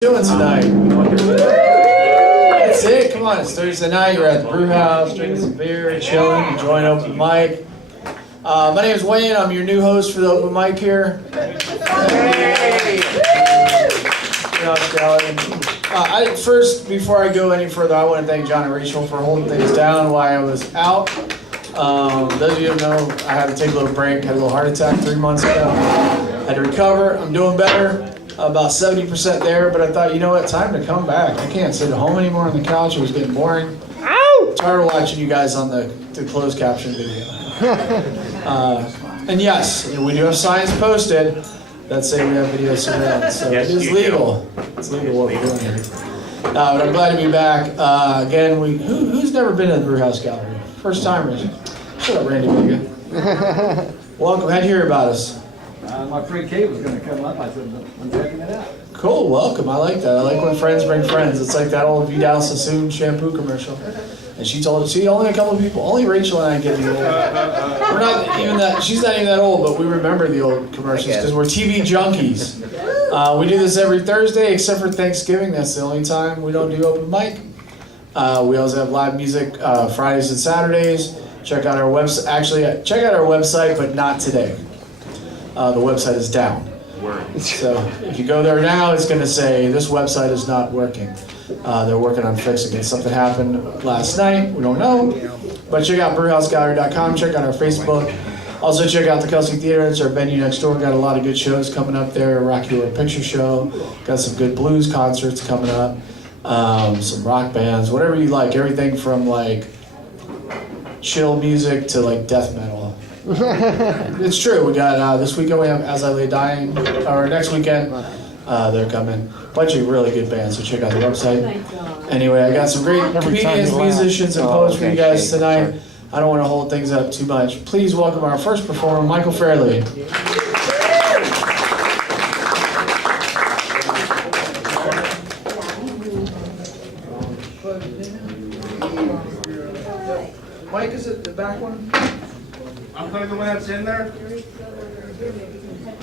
Doing tonight? That's it. Come on, it's Thursday night. You're at the Brew House, drinking some beer, chilling, enjoying open mic. My name is Wayne. I'm your new host for the open mic here. Hey. First, before I go any further, I want to thank John and Rachel for holding things down while I was out. Those of you who know, I had to take a little break. Had a little heart attack 3 months ago. Had to recover. I'm doing better. About 70% there, but I thought, you know what, time to come back. I can't sit at home anymore on the couch. It was getting boring. Ow! Tired of watching you guys on the closed caption video. And yes, we do have signs posted that say we have video surveillance, so yes, it is legal. It's legal what we're doing here. But I'm glad to be back. Again, who's never been to the Brew House Gallery? First timers. Shut up, Randy Vega. Welcome. How'd you hear about us? My free key was going to come up. I said, I'm checking it out. Cool, welcome. I like that. I like when friends bring friends. It's like that old Vidal Sassoon shampoo commercial. And she told us, see, only a couple of people, only Rachel and I get the old. We're not even that, she's not even that old, but we remember the old commercials because we're TV junkies. We do this every Thursday except for Thanksgiving. That's the only time we don't do open mic. We also have live music Fridays and Saturdays. Check out our website. Actually, check out our website, but not today. The website is down. So if you go there now, it's going to say this website is not working. They're working on fixing it. Something happened last night. We don't know. But check out brewhousegallery.com. Check out our Facebook. Also check out the Kelsey Theater. It's our venue next door. Got a lot of good shows coming up there. Rocky Horror Picture Show. Got some good blues concerts coming up. Some rock bands. Whatever you like. Everything from like chill music to like death metal. It's true. We got this weekend we have As I Lay Dying, or next weekend they're coming. Bunch of really good bands, so check out the website. Anyway, I got some great comedians, musicians, and poets for you guys tonight. I don't want to hold things up too much. Please welcome our first performer, Michael Fairley. Mike, is it the back one? I'm putting the one that's in there.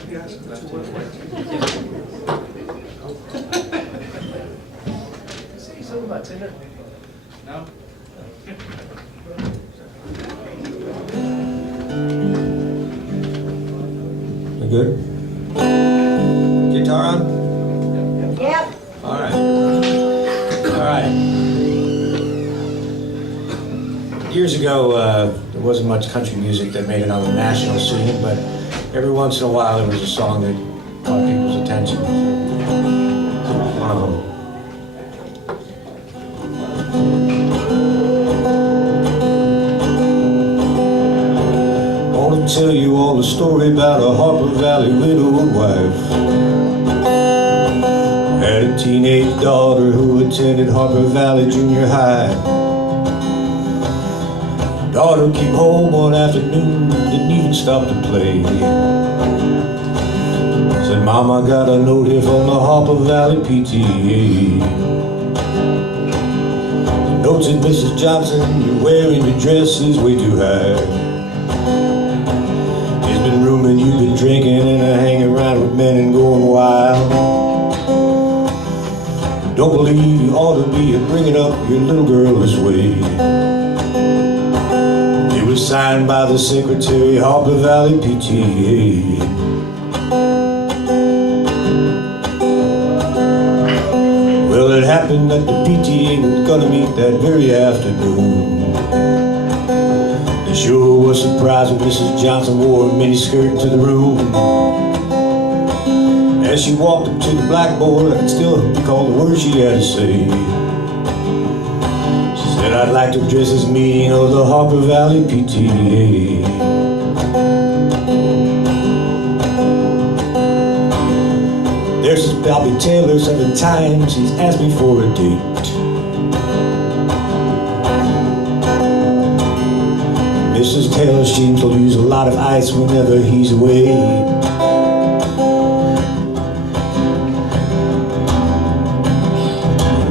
Yes, that's say something about Tinder. No. We good? Guitar on? Yep. All right. All right. Years ago, there wasn't much country music that made it on the national scene, but every once in a while there was a song that caught people's attention. I want to tell you all the story about a Harper Valley widowed wife. Had a teenage daughter who attended Harper Valley Junior High. Daughter came home one afternoon, didn't even stop to play. Said, Mom, I got a note here from the Harper Valley PTA. The note said, Mrs. Johnson, you're wearing your dress is way too high. It's been rumored you've been drinking and hanging around with men and going wild. Don't believe you ought to be bringing up your little girl this way. Signed by the secretary, Harper Valley PTA. Well, it happened that the PTA was gonna meet that very afternoon. They sure was surprised when Mrs. Johnson wore a miniskirt into the room. As she walked up to the blackboard, I could still recall the words she had to say. I'd like to address this meeting of the Harper Valley PTA. There's this Bobby Taylor 7 times he's asked me for a date. Mrs. Taylor seems to use a lot of ice whenever he's away.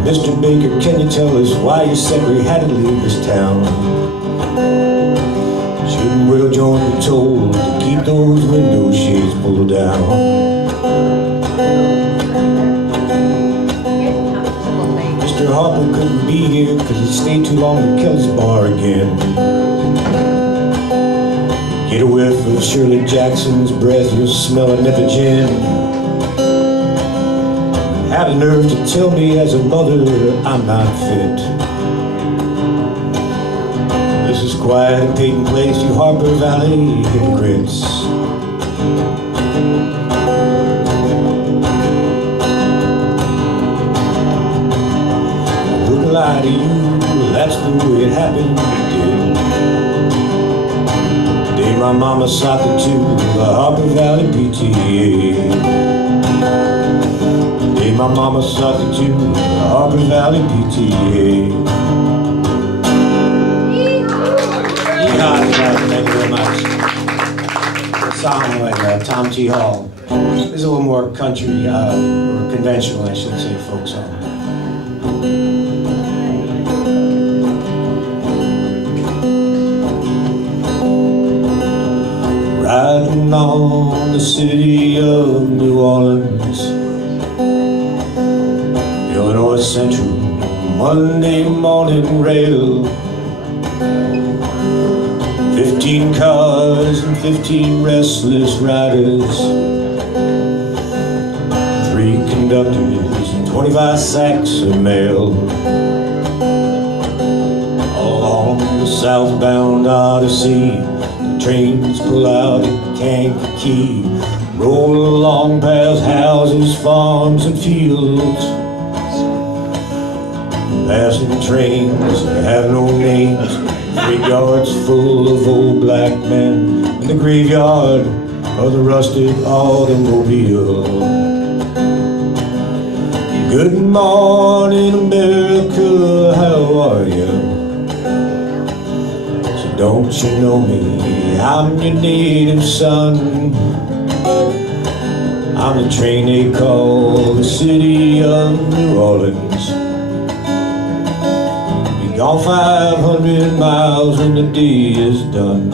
Mr. Baker, can you tell us why your secretary had to leave this town? Shouldn't Widow Jones be told to keep those window shades pulled down? Harper couldn't be here 'cause he stayed too long at Kelly's bar again. Get a whiff of Shirley Jackson's breath, you'll smell a nip of gin. Had the nerve to tell me as a mother I'm not fit. This is quite a patent place, you Harper Valley hypocrites. I wouldn't lie to you, that's the way it happened, it did. The day my mama socked to the Harper Valley PTA. My mama sucked to the Harper Valley PTA. Thank you very much. A song like Tom T. Hall. This is a little more country, or conventional, I should say, folk song. Riding on the city of New Orleans, Illinois Central, Monday morning rail. 15 cars and 15 restless riders, 3 conductors and 25 sacks of mail. Along the southbound Odyssey, the trains pull out at Kankakee, roll along past houses, farms and fields. Passing trains that have no names, graveyards full of old black men, in the graveyard of the rusted automobile. Good morning, America, how are you? So don't you know me, I'm your native son. I'm the train they call the city of New Orleans. Gone 500 miles when the day is done.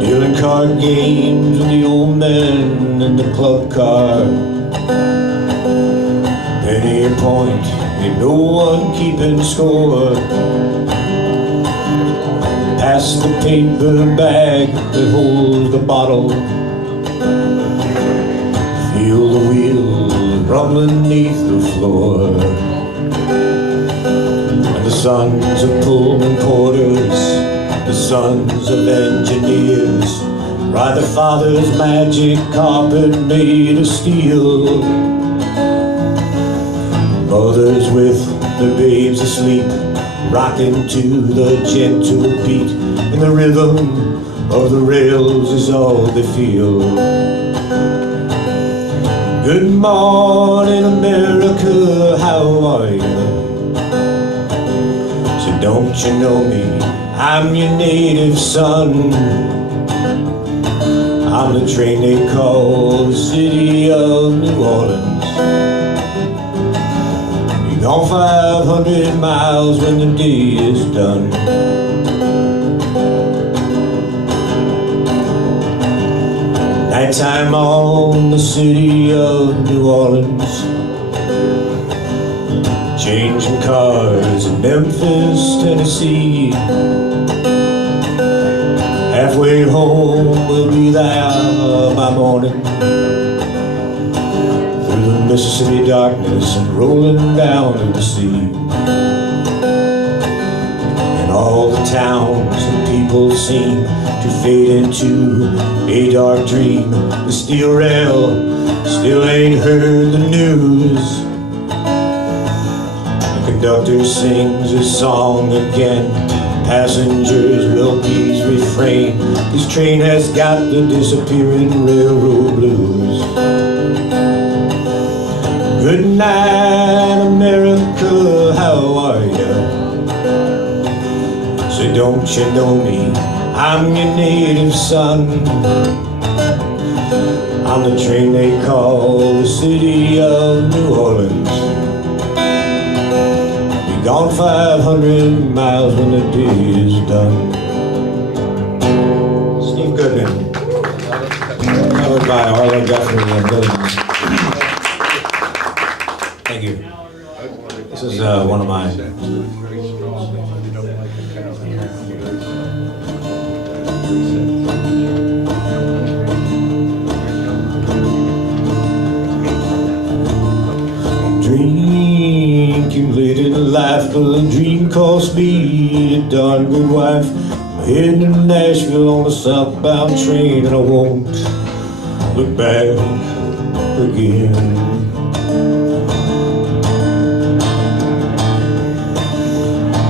Dealing card games with the old men in the club car. Penny a point, ain't no one keeping score. Pass the paper bag that holds the bottle. Feel the wheels rumbling beneath the floor. And the sons of Pullman porters, the sons of engineers, ride the father's magic carpet made of steel. Mothers with their babes asleep, rocking to the gentle beat, and the rhythm of the rails is all they feel. Good morning, America, how are you? So don't you know me, I'm your native son. I'm the train they call the city of New Orleans. You're gone 500 miles when the day is done. Nighttime on the city of New Orleans, changing cars in Memphis, Tennessee. Halfway home we'll be there by morning, through the Mississippi darkness and rolling down to the sea. And all the towns and people seem to fade into a dark dream. The steel rail still ain't heard the news. The conductor sings his song again. Passengers will please refrain. This train has got the disappearing railroad blues. Good night, America, how are you? So don't you know me, I'm your native son. I'm the train they call the city of New Orleans. Be gone 500 miles when the day is done. Steve Goodman. Covered by Arlo Guthrie and Williams. Thank you. This is one of mine. Drinking late in life, but a dream cost me a darn good wife. I'm heading to Nashville on the Southbound Train, and I won't look back again.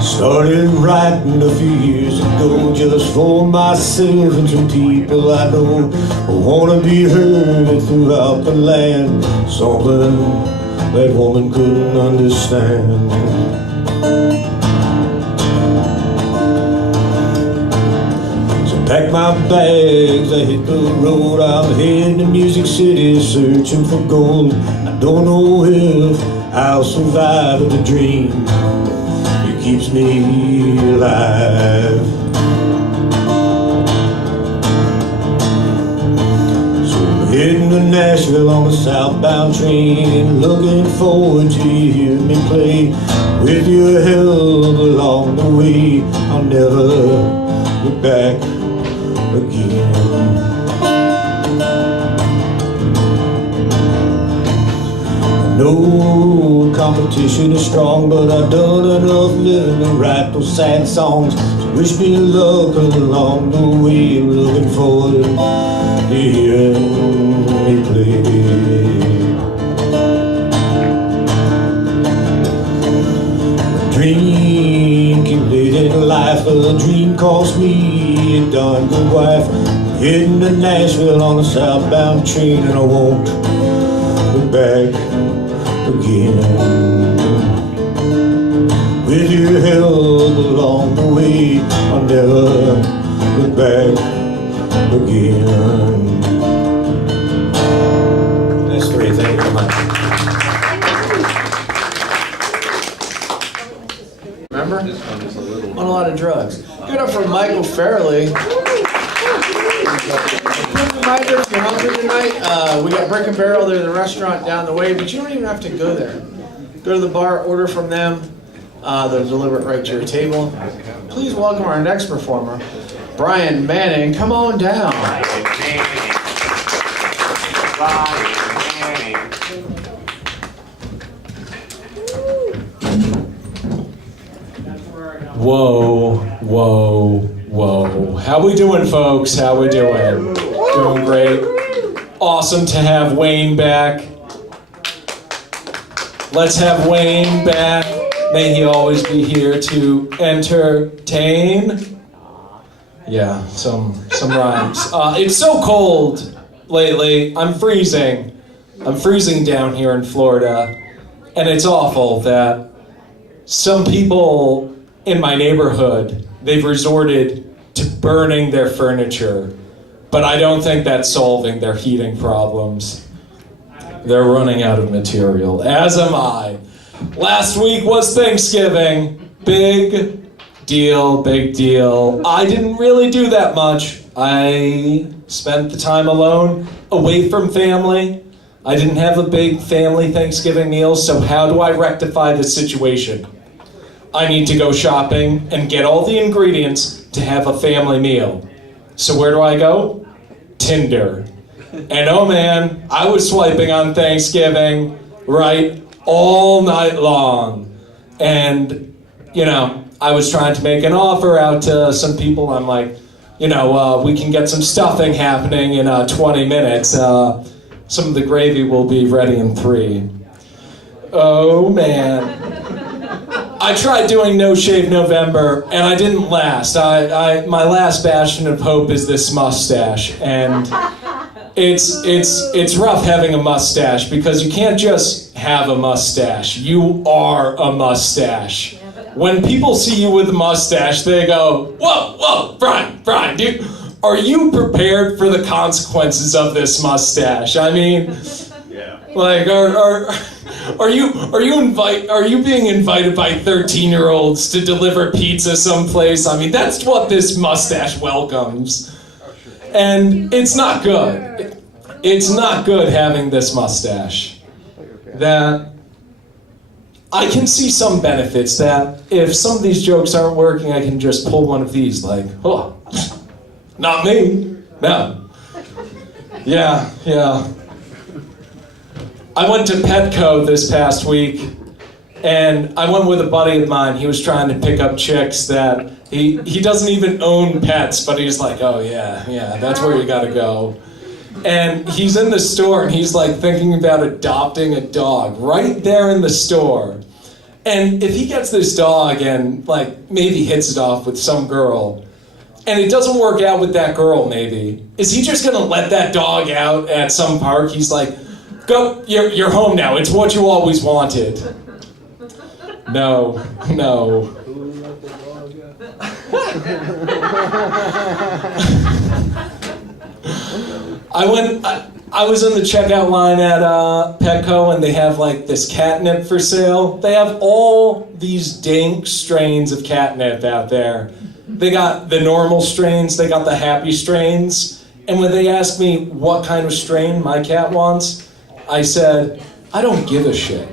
Started writing a few years ago just for myself and some people I know who wanna be heard throughout the land. Something that woman couldn't understand. So pack my bags, I hit the road. I'm heading to Music City, searching for gold. I don't know if I'll survive, but the dream, it keeps me alive. Heading to Nashville on the Southbound Train, looking forward to hearing me play. With your help along the way, I'll never look back again. No competition is strong, but I've done enough living to write those sad songs. So wish me luck along the way, looking forward to hearing me play. Drinking late in life, a dream cost me a darn good wife. Heading to Nashville on the Southbound Train, and I won't look back again. With your help along the way, I'll never look back again. That's great, thank you very much. Remember? On a lot of drugs. Give it up for Michael Fairley. Reminder, if you're hungry tonight, we got Brick and Barrel there, the restaurant down the way, but you don't even have to go there. Go to the bar, order from them. They'll deliver it right to your table. Please welcome our next performer, Brian Manning. Come on down. Whoa, whoa, whoa. How we doing, folks? How we doing? Doing great. Awesome to have Wayne back. Let's have Wayne back. May he always be here to entertain. Yeah, some rhymes. It's so cold lately. I'm freezing. I'm freezing down here in Florida. And it's awful that some people in my neighborhood, they've resorted to burning their furniture, but I don't think that's solving their heating problems. They're running out of material, as am I. Last week was Thanksgiving. Big deal, big deal. I didn't really do that much. I spent the time alone, away from family. I didn't have a big family Thanksgiving meal, so how do I rectify the situation? I need to go shopping and get all the ingredients to have a family meal. So where do I go? Tinder. And oh man, I was swiping on Thanksgiving, right, all night long. And, you know, I was trying to make an offer out to some people. I'm like, you know, we can get some stuffing happening in 20 minutes. Some of the gravy will be ready in 3. Oh man. I tried doing No Shave November, and I didn't last. My last bastion of hope is this mustache, and it's rough having a mustache because you can't just have a mustache. You are a mustache. When people see you with a mustache, they go, "Whoa, Brian, dude, are you prepared for the consequences of this mustache?" I mean, like, are you being invited by 13-year-olds to deliver pizza someplace? I mean, that's what this mustache welcomes. And it's not good. It's not good having this mustache. That I can see some benefits that if some of these jokes aren't working, I can just pull one of these, like, oh, not me, no. Yeah. I went to Petco this past week, and I went with a buddy of mine. He was trying to pick up chicks that he doesn't even own pets, but he's like, oh yeah, that's where you gotta go. And he's in the store, and he's like thinking about adopting a dog right there in the store. And if he gets this dog and like maybe hits it off with some girl, and it doesn't work out with that girl maybe, is he just gonna let that dog out at some park? He's like, go, you're home now, it's what you always wanted. No. I was in the checkout line at Petco, and they have like this catnip for sale. They have all these dank strains of catnip out there. They got the normal strains, they got the happy strains. And when they asked me what kind of strain my cat wants, I said, I don't give a shit.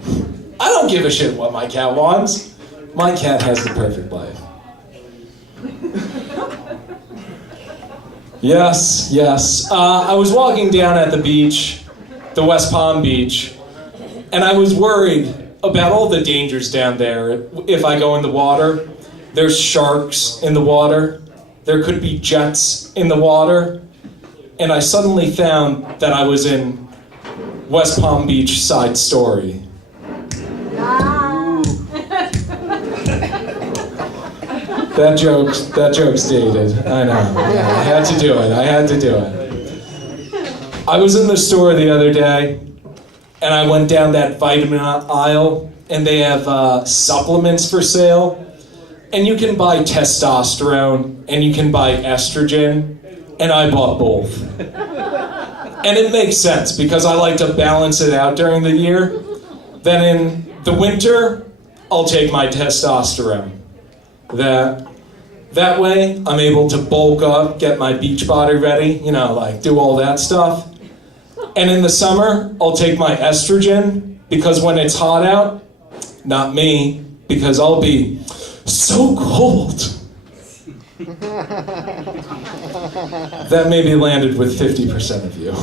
I don't give a shit what my cat wants. My cat has the perfect life. Yes. I was walking down at the beach, the West Palm Beach, and I was worried about all the dangers down there. If I go in the water, there's sharks in the water, there could be jets in the water, and I suddenly found that I was in West Palm Beach Side Story. That joke's dated. I know. I had to do it. I was in the store the other day, and I went down that vitamin aisle, and they have supplements for sale. And you can buy testosterone, and you can buy estrogen, and I bought both. And it makes sense, because I like to balance it out during the year. Then in the winter, I'll take my testosterone. That way, I'm able to bulk up, get my beach body ready, like do all that stuff. And in the summer, I'll take my estrogen, because when it's hot out, not me, because I'll be so cold. That maybe landed with 50% of you.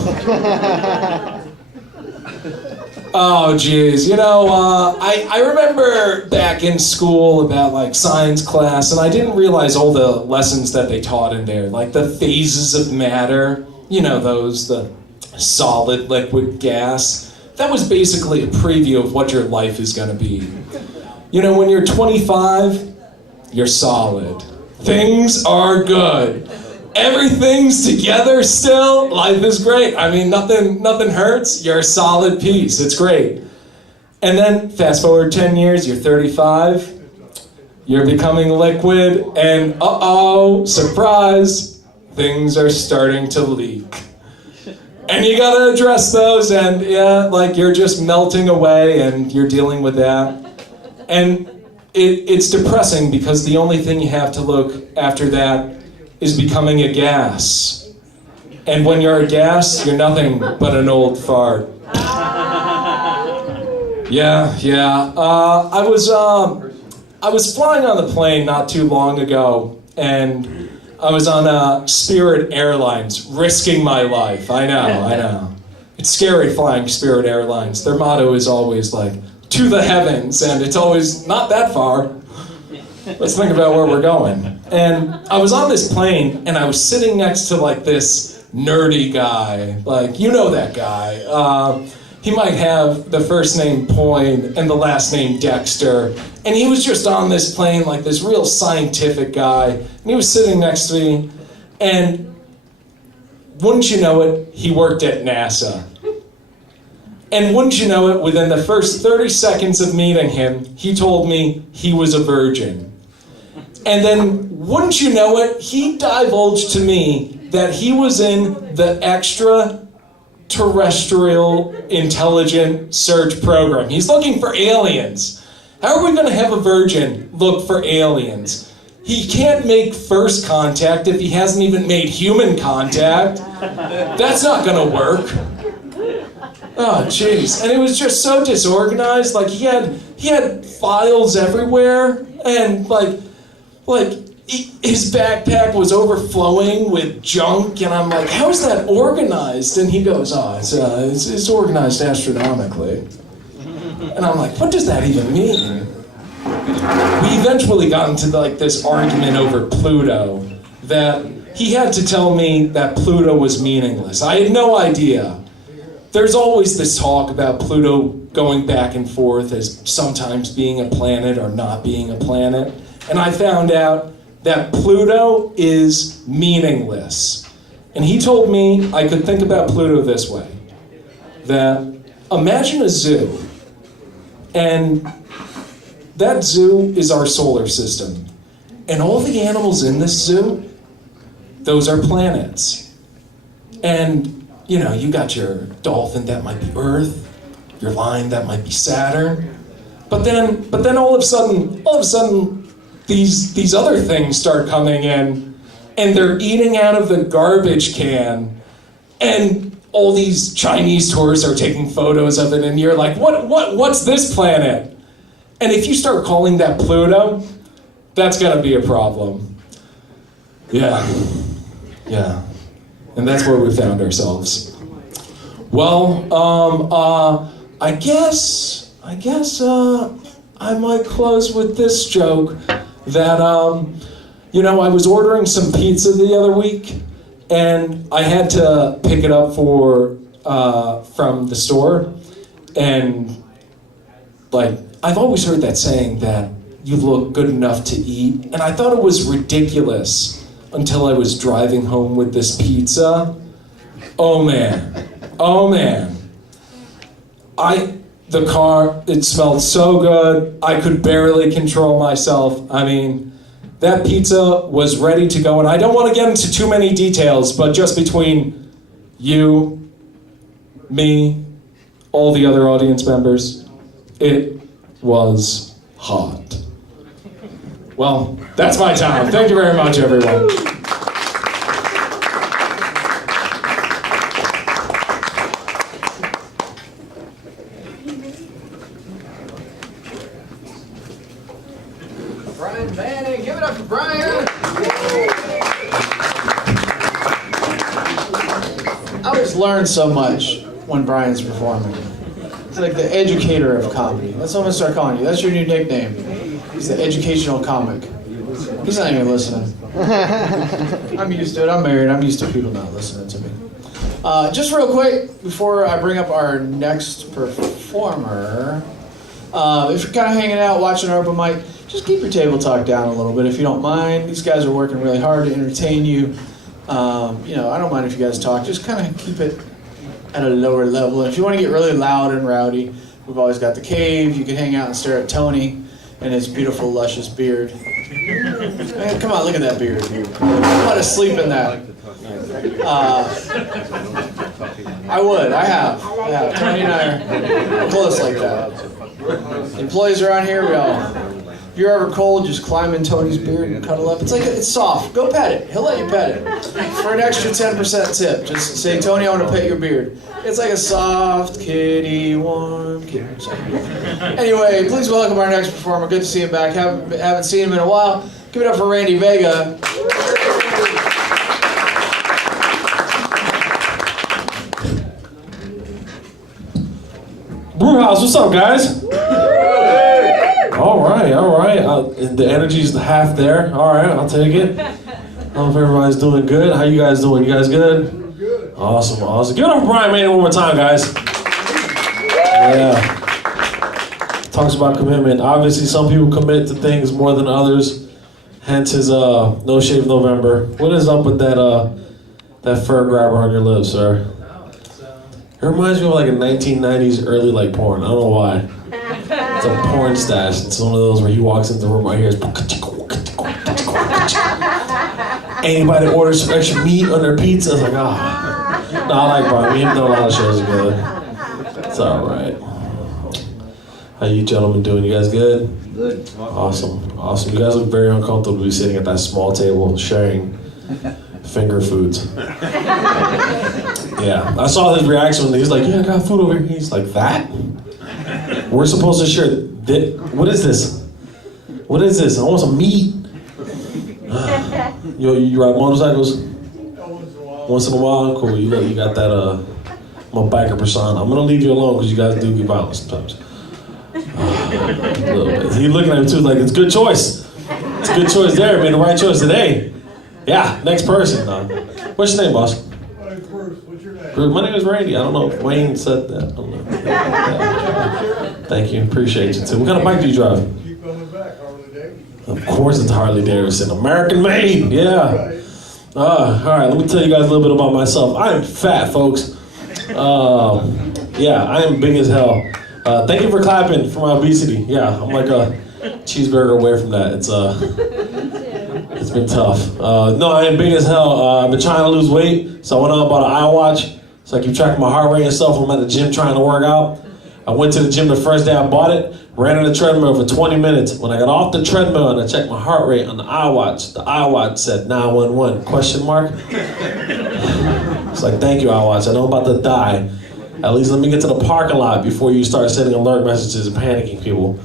Oh, geez. I remember back in school about, like, science class, and I didn't realize all the lessons that they taught in there, like the phases of matter, the solid, liquid, gas. That was basically a preview of what your life is going to be. When you're 25, you're solid. Things are good. Everything's together still. Life is great. I mean, nothing hurts. You're a solid piece. It's great. And then fast forward 10 years, you're 35. You're becoming liquid, and surprise, things are starting to leak. And you gotta address those, and you're just melting away, and you're dealing with that. And it's depressing, because the only thing you have to look after that is becoming a gas. And when you're a gas, you're nothing but an old fart. Yeah. I was flying on the plane not too long ago, and I was on Spirit Airlines, risking my life. I know. It's scary flying Spirit Airlines. Their motto is always like, to the heavens, and it's always not that far. Let's think about where we're going. And I was on this plane, and I was sitting next to like this nerdy guy. Like, that guy. He might have the first name Poyne and the last name Dexter. And he was just on this plane, like this real scientific guy. And he was sitting next to me, and wouldn't you know it, he worked at NASA. And wouldn't you know it, within the first 30 seconds of meeting him, he told me he was a virgin. And then, wouldn't you know it, he divulged to me that he was in the extraterrestrial intelligent search program. He's looking for aliens. How are we going to have a virgin look for aliens? He can't make first contact if he hasn't even made human contact. That's not going to work. Oh, jeez. And it was just so disorganized. Like, he had files everywhere, and his backpack was overflowing with junk, and I'm like, how is that organized? And he goes, oh, it's organized astronomically. And I'm like, what does that even mean? We eventually got into this argument over Pluto, that he had to tell me that Pluto was meaningless. I had no idea. There's always this talk about Pluto going back and forth as sometimes being a planet or not being a planet. And I found out that Pluto is meaningless. And he told me I could think about Pluto this way. That imagine a zoo. And that zoo is our solar system. And all the animals in this zoo, those are planets. And, you got your dolphin, that might be Earth, your lion, that might be Saturn. But then all of a sudden, these other things start coming in, and they're eating out of the garbage can, and all these Chinese tourists are taking photos of it, and you're like, what's this planet? And if you start calling that Pluto, that's gonna be a problem. Yeah. And that's where we found ourselves. Well, I guess I might close with this joke that, I was ordering some pizza the other week, and I had to pick it up from the store, and I've always heard that saying that you look good enough to eat, and I thought it was ridiculous until I was driving home with this pizza. Oh man. The car, it smelled so good, I could barely control myself. I mean, that pizza was ready to go, and I don't want to get into too many details, but just between you, me, all the other audience members, it was hot. Well, that's my time. Thank you very much, everyone. Brian Manning, give it up for Brian! I always learn so much when Brian's performing. It's like the educator of comedy. That's what I'm gonna start calling you. That's your new nickname. He's the educational comic. He's not even listening. I'm used to it. I'm married. I'm used to people not listening to me. Just real quick, before I bring up our next performer, if you're kind of hanging out, watching our open mic, just keep your table talk down a little bit if you don't mind. These guys are working really hard to entertain you. I don't mind if you guys talk. Just kind of keep it at a lower level. And if you want to get really loud and rowdy, we've always got the cave. You can hang out and stare at Tony and his beautiful, luscious beard. Man, come on, look at that beard. I want to sleep in that. I would. I have. Tony and I are close like that. Employees around here, we all. If you're ever cold, just climb in Tony's beard and cuddle up. It's soft. Go pet it. He'll let you pet it. For an extra 10% tip, just say, Tony, I want to pet your beard. It's like a soft kitty, warm kitty. Anyway, please welcome our next performer. Good to see him back. Haven't seen him in a while. Give it up for Randy Vega. Brew House, what's up, guys? All right. The energy's half there. All right, I'll take it. I don't know if everybody's doing good. How you guys doing? You guys good? Good. Awesome. Give it up for Brian Manning one more time, guys. Yeah. Talks about commitment. Obviously, some people commit to things more than others. Hence his No Shave November. What is up with that fur grabber on your lips, sir? It reminds me of like a 1990s early porn. I don't know why. It's a porn stash. It's one of those where he walks into the room right here. Anybody that orders some extra meat on their pizza is like, No, I like Brian. We haven't done a lot of shows together. It's all right. How you gentlemen doing? You guys good? Good. Awesome. You guys look very uncomfortable to be sitting at that small table sharing finger foods. Yeah, I saw his reaction when he's like, yeah, I got food over here. He's like, that? We're supposed to share what is this? What is this? I want some meat. You ride motorcycles? Once in a while? Cool, you got that, I'm a biker persona. I'm gonna leave you alone because you guys do get violent sometimes. A little bit. He's looking at me too like, it's a good choice. It's a good choice there, made the right choice today. Yeah, next person. What's your name, boss? Bruce, what's your name? Bruce. My name is Randy. I don't know if Wayne said that. I don't know. Yeah. Thank you, appreciate you too. What kind of bike do you drive? Keep coming back, Harley Davidson. Of course it's Harley Davidson, American made, yeah. All right, let me tell you guys a little bit about myself. I am fat, folks. Yeah, I am big as hell. Thank you for clapping for my obesity. Yeah, I'm like a cheeseburger away from that. It's been tough. No, I am big as hell. I've been trying to lose weight, so I went out and bought an iWatch, so I keep track of my heart rate and stuff. I'm at the gym trying to work out. I went to the gym the first day I bought it, ran on the treadmill for 20 minutes. When I got off the treadmill and I checked my heart rate on the iWatch said 911, question mark. It's like, thank you, iWatch. I know I'm about to die. At least let me get to the parking lot before you start sending alert messages and panicking people.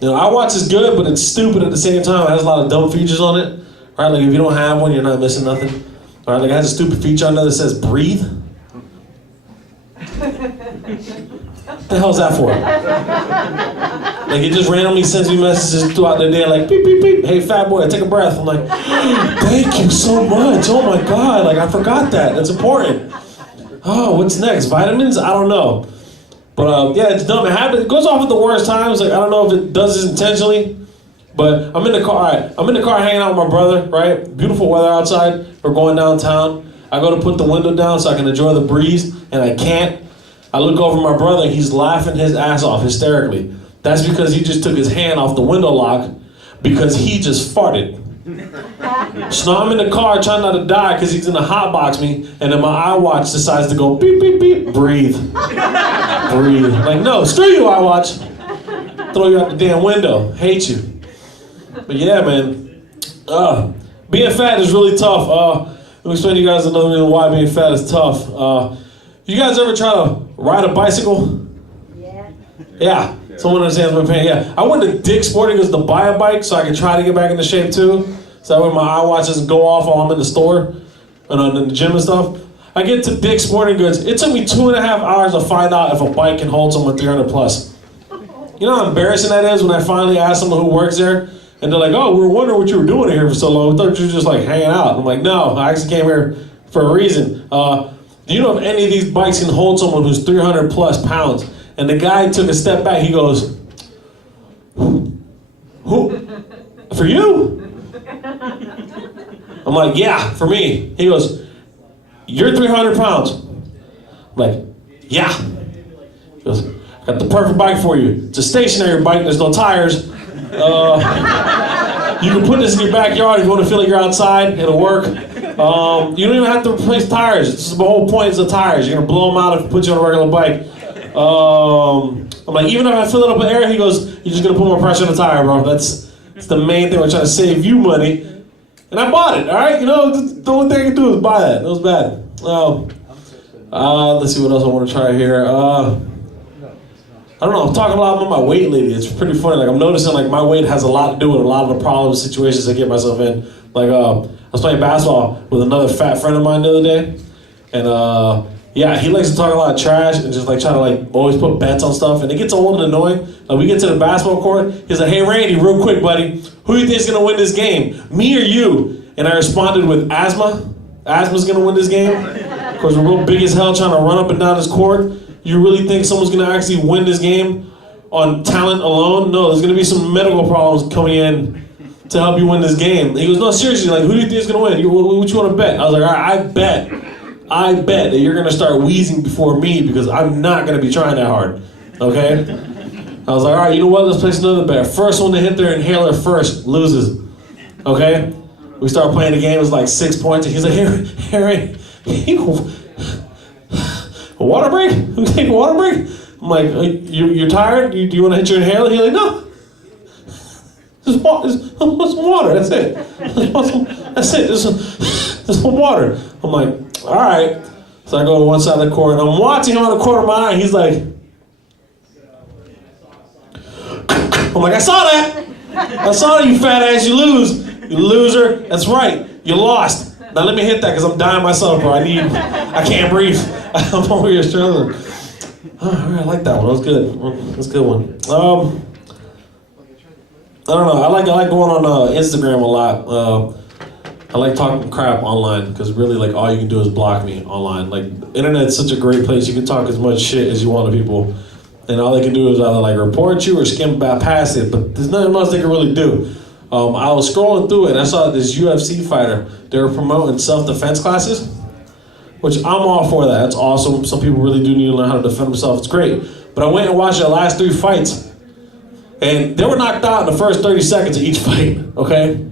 You know, iWatch is good, but it's stupid at the same time. It has a lot of dumb features on it. Right? Like if you don't have one, you're not missing nothing. All right, like it has a stupid feature on there that says breathe. What the hell's that for? Like it just randomly sends me messages throughout the day like beep, beep, beep. Hey fat boy, take a breath. I'm like, thank you so much. Oh my God, like I forgot that. That's important. Oh, what's next? Vitamins? I don't know. But yeah, it's dumb. It goes off at the worst times. Like I don't know if it does this intentionally. But I'm in the car, all right. I'm in the car hanging out with my brother, right? Beautiful weather outside. We're going downtown. I go to put the window down so I can enjoy the breeze, and I can't. I look over my brother, and he's laughing his ass off hysterically. That's because he just took his hand off the window lock because he just farted. So now I'm in the car trying not to die because he's gonna hotbox me, and then my iWatch decides to go beep, beep, beep, breathe. Breathe. Like, no, screw you, iWatch. Throw you out the damn window. Hate you. But yeah, man, being fat is really tough. Let me explain to you guys another reason why being fat is tough. You guys ever try to ride a bicycle? Yeah. Yeah, someone understands my pain. Yeah, I went to Dick's Sporting Goods to buy a bike so I could try to get back into shape too. So that way my iWatch doesn't go off while I'm in the store and in the gym and stuff. I get to Dick's Sporting Goods. It took me 2.5 hours to find out if a bike can hold someone 300 plus. You know how embarrassing that is when I finally ask someone who works there? And they're like, oh, we were wondering what you were doing here for so long. We thought you were just like hanging out. I'm like, no, I actually came here for a reason. Do you know if any of these bikes can hold someone who's 300 plus pounds? And the guy took a step back. He goes, who? For you? I'm like, yeah, for me. He goes, you're 300 pounds. I'm like, yeah. He goes, I got the perfect bike for you. It's a stationary bike. There's no tires. You can put this in your backyard if you want to feel like you're outside. It'll work. You don't even have to replace tires. It's just the whole point is the tires. You're gonna blow them out if you put you on a regular bike. I'm like, even if I fill it up with air, he goes, you're just gonna put more pressure on the tire, bro. That's the main thing. We're trying to save you money. And I bought it, all right? You know, the only thing I could do was buy that. It was bad. Let's see what else I want to try here. I don't know, I'm talking a lot about my weight lately. It's pretty funny. Like I'm noticing like my weight has a lot to do with a lot of the problems, situations I get myself in. Like I was playing basketball with another fat friend of mine the other day. And yeah, he likes to talk a lot of trash and just like try to like always put bets on stuff. And it gets old and annoying. Like we get to the basketball court, he's like, hey Randy, real quick buddy, who do you think's gonna win this game? Me or you? And I responded with asthma. Asthma's gonna win this game. Of course, we're real big as hell trying to run up and down this court. You really think someone's gonna actually win this game on talent alone? No, there's gonna be some medical problems coming in to help you win this game. He goes, no, seriously, like, who do you think is gonna win? What you wanna bet? I was like, all right, I bet that you're gonna start wheezing before me because I'm not gonna be trying that hard, okay? I was like, all right, you know what, let's place another bet. First one to hit their inhaler first loses, okay? We start playing the game, it's like 6 points, and he's like, Harry, a water break? We take a water break? I'm like, you're tired? Do you want to hit your inhaler? He's like, no. Just want some water. That's it. That's it. there's no water. I'm like, all right. So I go to one side of the court, and I'm watching him on the corner of my eye, and he's like, I'm like, I saw that. I saw you, fat ass, you lose. You loser. That's right. You lost. Now let me hit that because I'm dying myself, bro. I can't breathe. I'm over here struggling. Oh, I like that one. That was good. That's a good one. I don't know. I like going on Instagram a lot. I like talking crap online because really, like, all you can do is block me online. Like, internet's such a great place. You can talk as much shit as you want to people, and all they can do is either like report you or skim back past it. But there's nothing else they can really do. I was scrolling through it and I saw this UFC fighter. They were promoting self-defense classes, which I'm all for that. That's awesome. Some people really do need to learn how to defend themselves. It's great. But I went and watched the last 3 fights, and they were knocked out in the first 30 seconds of each fight, okay?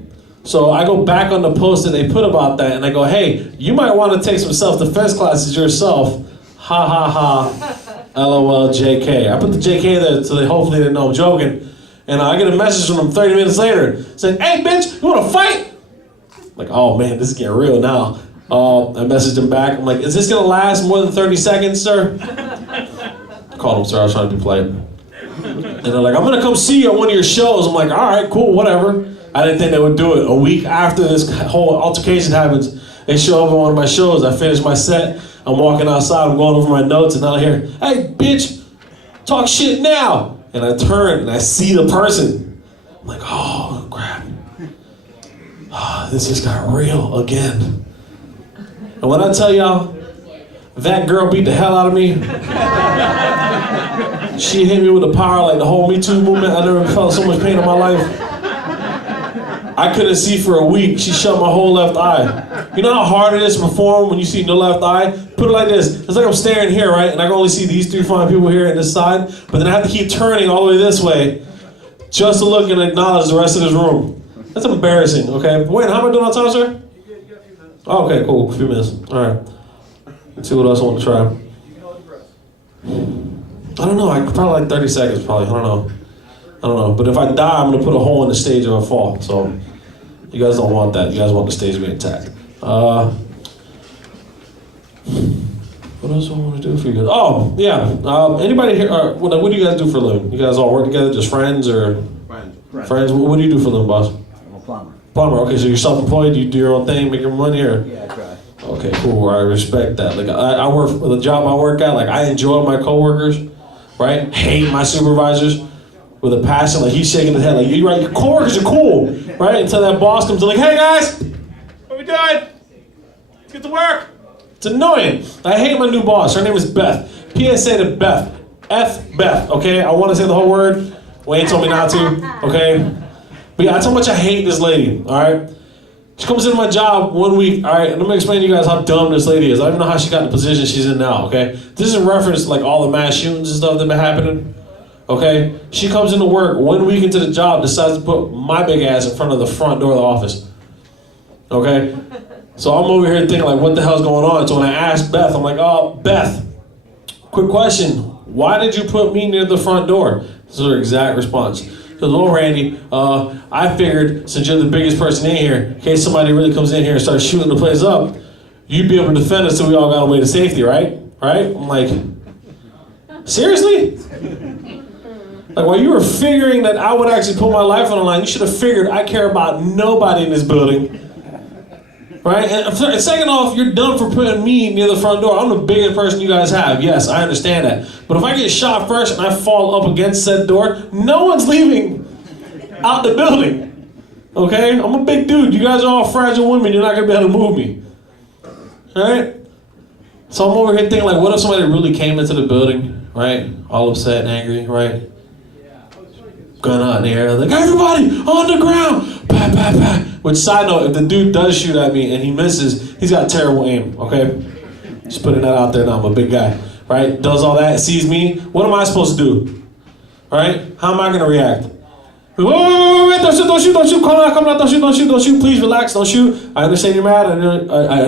So I go back on the post that they put about that, and I go, hey, you might want to take some self-defense classes yourself. Ha, ha, ha. LOL, JK. I put the JK there so hopefully they know I'm joking. And I get a message from them 30 minutes later saying, hey, bitch, you want to fight? I'm like, oh, man, this is getting real now. I messaged him back. I'm like, is this going to last more than 30 seconds, sir? I called him, sir. I was trying to be polite. And they're like, I'm going to come see you at one of your shows. I'm like, all right, cool, whatever. I didn't think they would do it. A week after this whole altercation happens, they show up at one of my shows. I finish my set. I'm walking outside. I'm going over my notes. And now I hear, hey, bitch, talk shit now. And I turn and I see the person. I'm like, oh, crap. Oh, this just got real again. And when I tell y'all, that girl beat the hell out of me. She hit me with the power like the whole Me Too movement. I never felt so much pain in my life. I couldn't see for a week. She shut my whole left eye. You know how hard it is to perform when you see no left eye? Put it like this. It's like I'm staring here, right? And I can only see these 3 fine people here at this side. But then I have to keep turning all the way this way just to look and acknowledge the rest of this room. That's embarrassing, okay? Wait, how am I doing on time, sir? Oh, okay, cool. A few minutes. All right. Let's see what else I want to try. I don't know. I could probably like 30 seconds, probably. I don't know. But if I die, I'm going to put a hole in the stage if I fall. So you guys don't want that. You guys want the stage to be intact. What else do I want to do for you guys? Oh, yeah. Anybody here, what do you guys do for a living? You guys all work together, just friends or? Friends. What do you do for a living, boss? I'm a plumber. Plumber. Okay, so you're self-employed. You do your own thing, make your money, or? Yeah, I try. Okay, cool. I respect that. Like I work for the job I work at. Like I enjoy my coworkers, right? Hate my supervisors with a passion. Like he's shaking his head. Like you're right. Your coworkers are cool, right? Until that boss comes in, like, hey guys, what we doing? Let's get to work. It's annoying. I hate my new boss. Her name is Beth. PSA to Beth. F Beth. Okay, I want to say the whole word. Wayne told me not to. Okay, but yeah, that's how much I hate this lady. All right. She comes into my job one week, all right, and let me explain to you guys how dumb this lady is. I don't even know how she got in the position she's in now, okay? This is in reference to, like, all the mass shootings and stuff that have been happening, okay? She comes into work 1 week into the job, decides to put my big ass in front of the front door of the office, okay? So I'm over here thinking, like, what the hell's going on? So when I asked Beth, I'm like, oh, Beth, quick question. Why did you put me near the front door? This is her exact response. She goes, well, Randy, I figured since you're the biggest person in here, in case somebody really comes in here and starts shooting the place up, you'd be able to defend us so we all got away to safety, right? Right? I'm like, seriously? Like, while you were figuring that I would actually put my life on the line, you should have figured I care about nobody in this building. Right? And second off, you're dumb for putting me near the front door. I'm the biggest person you guys have. Yes, I understand that. But if I get shot first and I fall up against said door, no one's leaving out the building. Okay? I'm a big dude. You guys are all fragile women. You're not going to be able to move me. Alright? So I'm over here thinking, like, what if somebody really came into the building, right? All upset and angry, right? Gun out in the air, like, everybody on the ground! Pat, pat, pat. Which, side note, if the dude does shoot at me and he misses, he's got terrible aim, okay? Just putting that out there now, I'm a big guy, right? Does all that, sees me, what am I supposed to do? Right? How am I gonna react? Wait, don't shoot, come on, don't shoot, please relax, don't shoot. I understand you're mad, I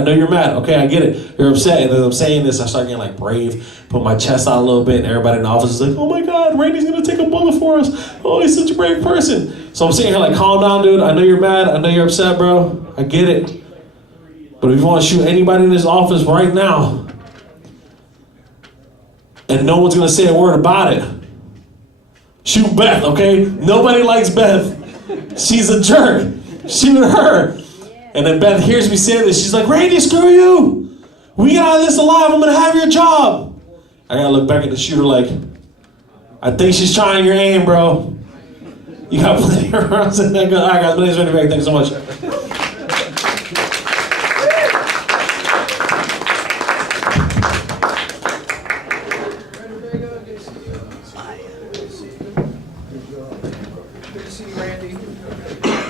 know you're mad, okay, I get it. You're upset, and as I'm saying this, I start getting like brave, put my chest out a little bit, and everybody in the office is like, oh my God, Randy's gonna take a bullet for us. Oh, he's such a brave person. So I'm sitting here like, calm down, dude, I know you're mad, I know you're upset, bro, I get it. But if you want to shoot anybody in this office right now, and no one's gonna say a word about it, shoot Beth, okay? Nobody likes Beth. She's a jerk. Shoot her. And then Beth hears me say this. She's like, Randy, screw you. We get out of this alive. I'm gonna have your job. I gotta look back at the shooter like, I think she's trying your aim, bro. You got plenty of rounds in that gun. All right, guys, my name's Randy Vega. Thanks so much.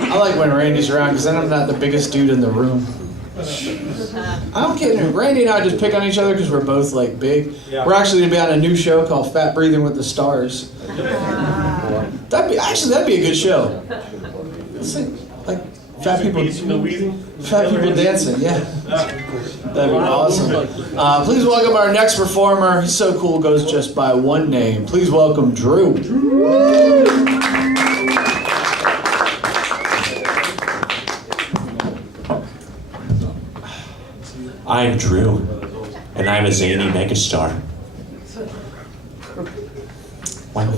I like when Randy's around because then I'm not the biggest dude in the room. I'm kidding. Randy and I just pick on each other because we're both like big. Yeah. We're actually gonna be on a new show called Fat Breathing with the Stars. That'd be a good show. It's like fat people dancing. Yeah, that'd be awesome. Please welcome our next performer. He's so cool. Goes just by one name. Please welcome Drew. I'm Drew, and I'm a zany megastar. Well,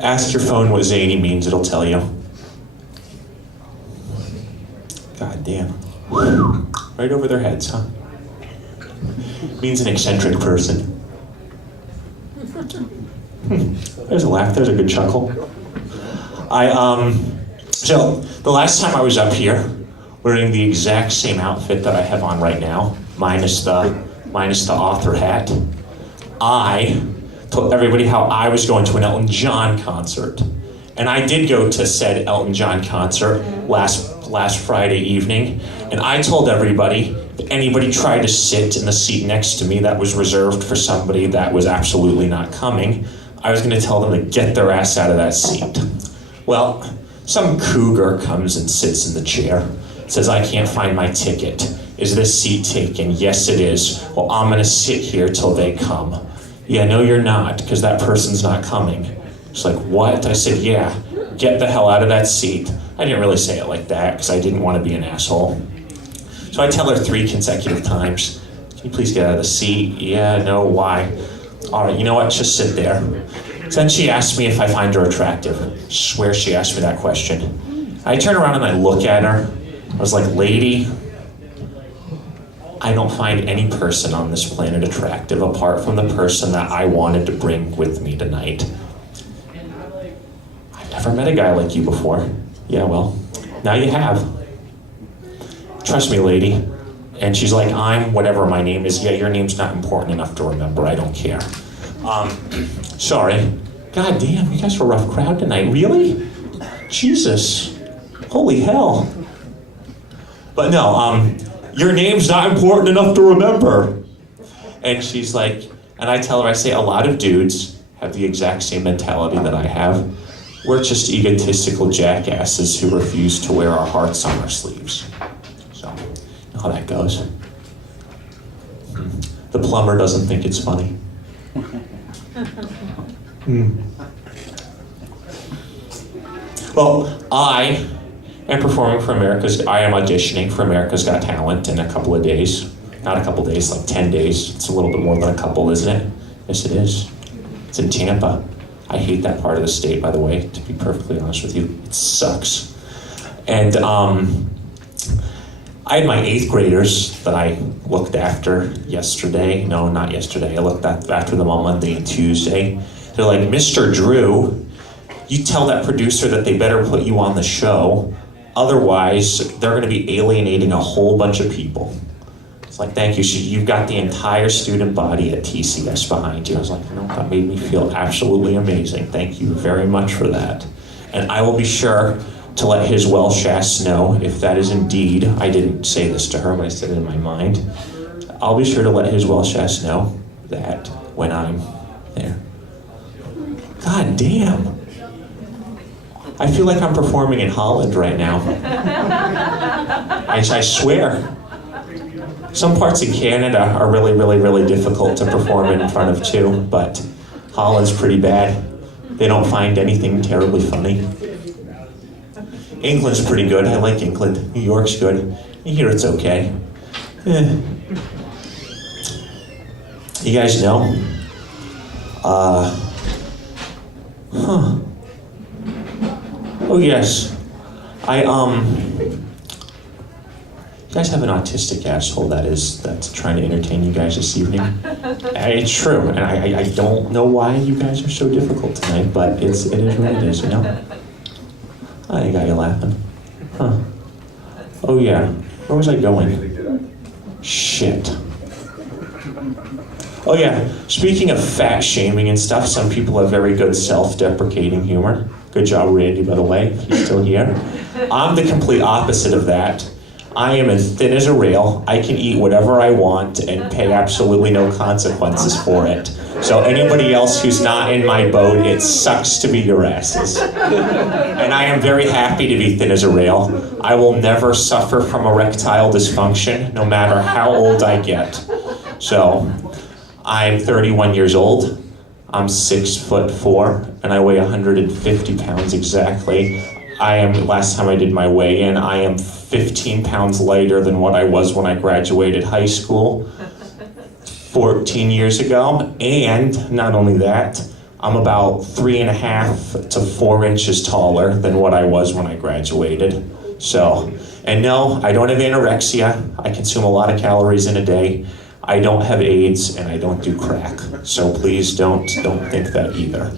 ask your phone what zany means, it'll tell you. God damn. Right over their heads, huh? Means an eccentric person. There's a laugh, there's a good chuckle. So, the last time I was up here, wearing the exact same outfit that I have on right now, minus the author hat, I told everybody how I was going to an Elton John concert. And I did go to said Elton John concert last Friday evening, and I told everybody if anybody tried to sit in the seat next to me that was reserved for somebody that was absolutely not coming, I was gonna tell them to get their ass out of that seat. Well, some cougar comes and sits in the chair, says, I can't find my ticket. Is this seat taken? Yes, it is. Well, I'm gonna sit here till they come. Yeah, no, you're not, because that person's not coming. She's like, what? I said, yeah, get the hell out of that seat. I didn't really say it like that, because I didn't want to be an asshole. So I tell her 3 consecutive times, can you please get out of the seat? Yeah, no, why? All right, you know what, just sit there. So then she asked me if I find her attractive. I swear she asked me that question. I turn around and I look at her. I was like, lady, I don't find any person on this planet attractive apart from the person that I wanted to bring with me tonight. I've never met a guy like you before. Yeah, well, now you have. Trust me, lady. And she's like, I'm whatever my name is. Yeah, your name's not important enough to remember. I don't care. Sorry. God damn, you guys are a rough crowd tonight. Really? Jesus. Holy hell. But no, your name's not important enough to remember. And she's like, and I tell her, I say, a lot of dudes have the exact same mentality that I have. We're just egotistical jackasses who refuse to wear our hearts on our sleeves. So, you know how that goes. The plumber doesn't think it's funny. Well, I am auditioning for America's Got Talent in a couple of days. Not a couple days, like 10 days. It's a little bit more than a couple, isn't it? Yes, it is. It's in Tampa. I hate that part of the state, by the way, to be perfectly honest with you. It sucks. And I had my 8th graders that I looked after yesterday. No, not yesterday. I looked after them on Monday and Tuesday. They're like, Mr. Drew, you tell that producer that they better put you on the show. Otherwise, they're going to be alienating a whole bunch of people. It's like, thank you. You've got the entire student body at TCS behind you. I was like, no, that made me feel absolutely amazing. Thank you very much for that. And I will be sure to let his Welsh ass know if that is indeed, I didn't say this to her, but I said it in my mind. I'll be sure to let his Welsh ass know that when I'm there. God damn. I feel like I'm performing in Holland right now. I swear. Some parts of Canada are really, really, really difficult to perform in front of too, but Holland's pretty bad. They don't find anything terribly funny. England's pretty good. I like England. New York's good. Here it's okay. You guys know? Oh yes. You guys have an autistic asshole that's trying to entertain you guys this evening. It's true, and I don't know why you guys are so difficult tonight, but it is what it is, you know? I got you laughing. Huh. Oh yeah, where was I going? Shit. Oh yeah, speaking of fat shaming and stuff, some people have very good self-deprecating humor. Good job, Randy, by the way, if he's still here. I'm the complete opposite of that. I am as thin as a rail. I can eat whatever I want and pay absolutely no consequences for it. So anybody else who's not in my boat, it sucks to be your asses. And I am very happy to be thin as a rail. I will never suffer from erectile dysfunction, no matter how old I get. So, I'm 31 years old. I'm 6'4", and I weigh 150 pounds exactly. Last time I did my weigh-in, I am 15 pounds lighter than what I was when I graduated high school 14 years ago. And not only that, I'm about 3.5 to 4 inches taller than what I was when I graduated. So, and no, I don't have anorexia. I consume a lot of calories in a day. I don't have AIDS, and I don't do crack. So please don't think that either.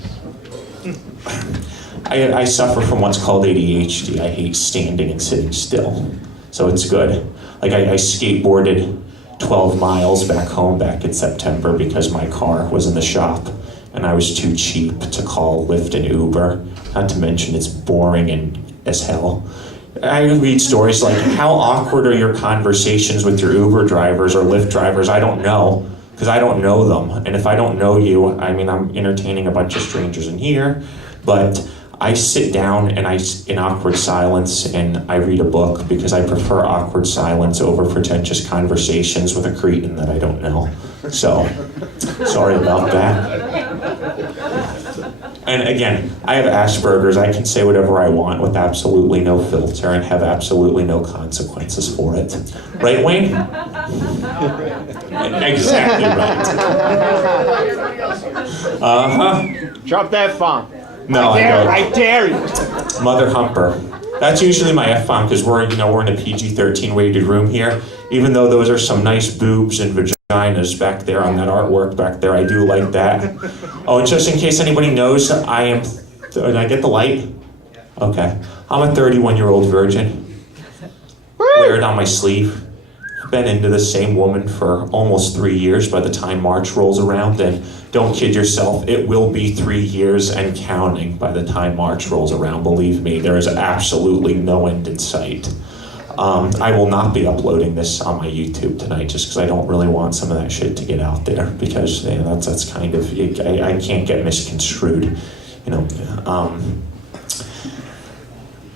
I suffer from what's called ADHD. I hate standing and sitting still. So it's good. Like I skateboarded 12 miles back home back in September because my car was in the shop and I was too cheap to call Lyft and Uber. Not to mention it's boring and as hell. I read stories like, how awkward are your conversations with your Uber drivers or Lyft drivers? I don't know, because I don't know them. And if I don't know you, I mean, I'm entertaining a bunch of strangers in here, but I sit down and in awkward silence and I read a book because I prefer awkward silence over pretentious conversations with a cretin that I don't know. So, sorry about that. And again, I have Asperger's. I can say whatever I want with absolutely no filter and have absolutely no consequences for it. Right, Wayne? Exactly right. Uh-huh. Drop that font. No, I don't. I dare you. Mother humper. That's usually my F-bomb because we're in a PG-13 weighted room here. Even though those are some nice boobs and vaginas back there on that artwork back there, I do like that. Oh, and just in case anybody knows, did I get the light? Okay. I'm a 31-year-old virgin. Wear it on my sleeve. Been into the same woman for almost 3 years by the time March rolls around, and don't kid yourself, it will be 3 years and counting by the time March rolls around. Believe me, there is absolutely no end in sight. I will not be uploading this on my YouTube tonight just because I don't really want some of that shit to get out there because that's kind of, I can't get misconstrued, you know.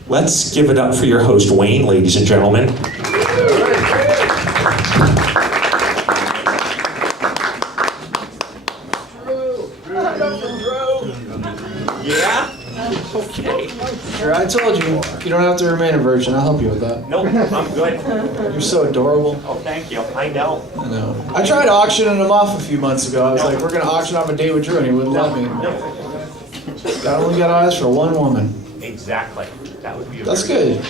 Let's give it up for your host, Wayne, ladies and gentlemen. Yeah? Okay. Sure, I told you, you don't have to remain a virgin. I'll help you with that. Nope, I'm good. You're so adorable. Oh, thank you. I know. I know. I tried auctioning him off a few months ago. I was like, we're going to auction off a date with Drew, and he wouldn't let me. I only got eyes for one woman. Exactly. That would be a That's good.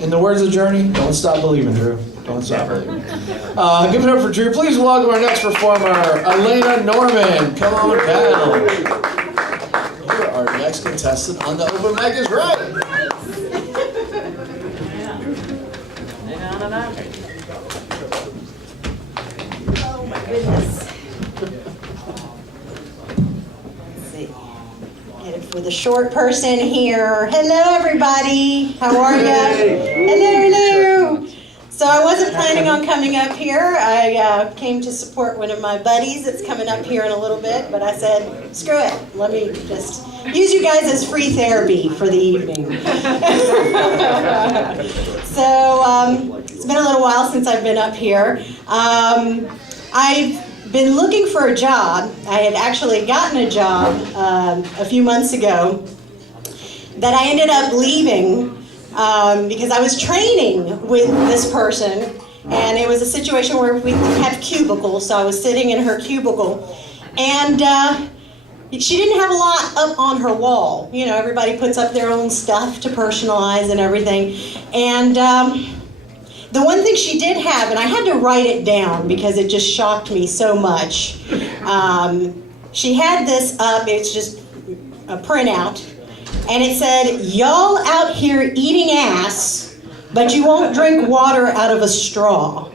In the words of Journey, don't stop believing, Drew. Don't stop believing. Give it up for Drew. Please welcome our next performer, Elena Norman. Come on down. You're our next contestant on the Open Mic is Right. Oh my goodness. Let's see. Get it for the short person here. Hello everybody. How are you? Hello. So I wasn't planning on coming up here. I came to support one of my buddies that's coming up here in a little bit, but I said, screw it. Let me just use you guys as free therapy for the evening. So it's been a little while since I've been up here. I've been looking for a job. I had actually gotten a job a few months ago that I ended up leaving because I was training with this person, And it was a situation where we had cubicles, so I was sitting in her cubicle. And she didn't have a lot up on her wall. You know, everybody puts up their own stuff to personalize and everything. And the one thing she did have, and I had to write it down because it just shocked me so much. She had this up, it's just a printout, and it said, "Y'all out here eating ass, but you won't drink water out of a straw."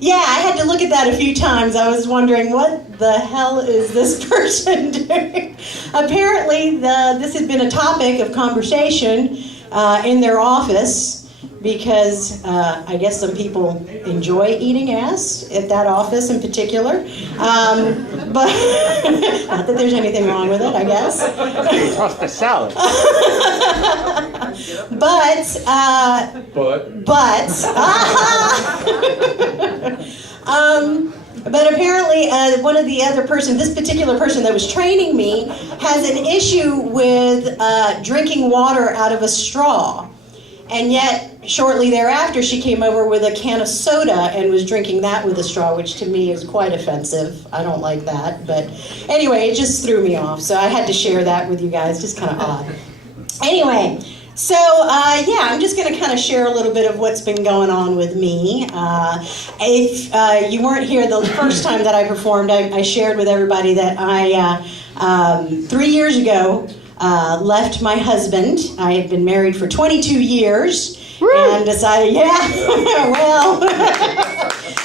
Yeah, I had to look at that a few times. I was wondering, what the hell is this person doing? Apparently, this had been a topic of conversation in their office because I guess some people enjoy eating ass at that office in particular. But not that there's anything wrong with it, I guess. Toss the salad. But apparently one of the other person, this particular person that was training me, has an issue with drinking water out of a straw. And yet, shortly thereafter, she came over with a can of soda and was drinking that with a straw, which to me is quite offensive. I don't like that. But anyway, it just threw me off. So I had to share that with you guys, just kind of odd. Anyway, so yeah, I'm just going to kind of share a little bit of what's been going on with me. If you weren't here the first time that I performed, I shared with everybody that I, 3 years ago, left my husband. I had been married for 22 years. Woo! And decided, yeah, well,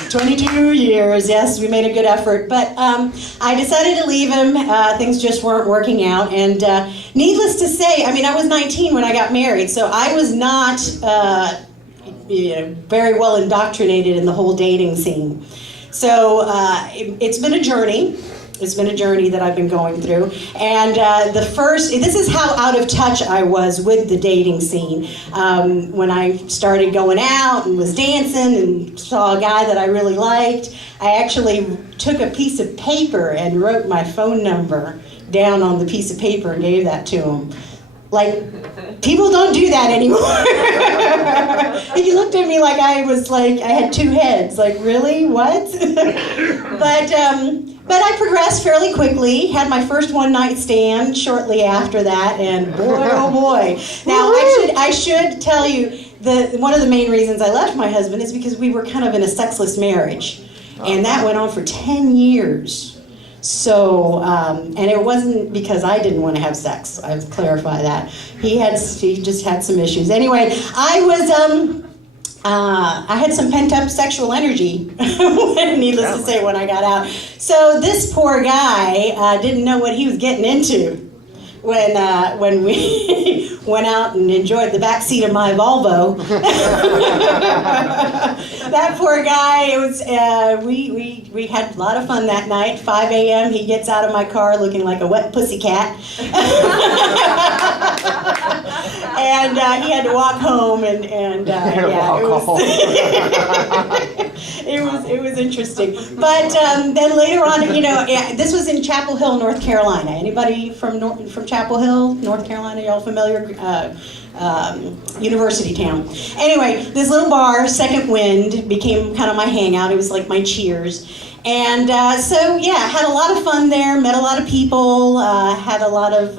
22 years, yes, we made a good effort. But I decided to leave him. Things just weren't working out. And needless to say, I mean, I was 19 when I got married, so I was not very well indoctrinated in the whole dating scene. So it's been a journey. It's been a journey that I've been going through. And this is how out of touch I was with the dating scene. When I started going out and was dancing and saw a guy that I really liked, I actually took a piece of paper and wrote my phone number down on the piece of paper and gave that to him. Like, people don't do that anymore. He looked at me like I had two heads. Like, really? What? But I progressed fairly quickly, had my first one-night stand shortly after that, and boy, oh boy. Now, I should tell you, one of the main reasons I left my husband is because we were kind of in a sexless marriage, and that went on for 10 years. So, and it wasn't because I didn't want to have sex. I would clarify that. He just had some issues. Anyway, I had some pent-up sexual energy, needless to say, when I got out. So this poor guy didn't know what he was getting into when we went out and enjoyed the back seat of my Volvo. That poor guy, it was we had a lot of fun that night. 5 a.m. he gets out of my car looking like a wet pussycat. And he had to walk home, and yeah, it was interesting. But then later on, this was in Chapel Hill, North Carolina. Anybody from Chapel Hill, North Carolina? Y'all familiar? University town. Anyway, this little bar, Second Wind, became kind of my hangout. It was like my Cheers. And so, yeah, had a lot of fun there, met a lot of people, had a lot of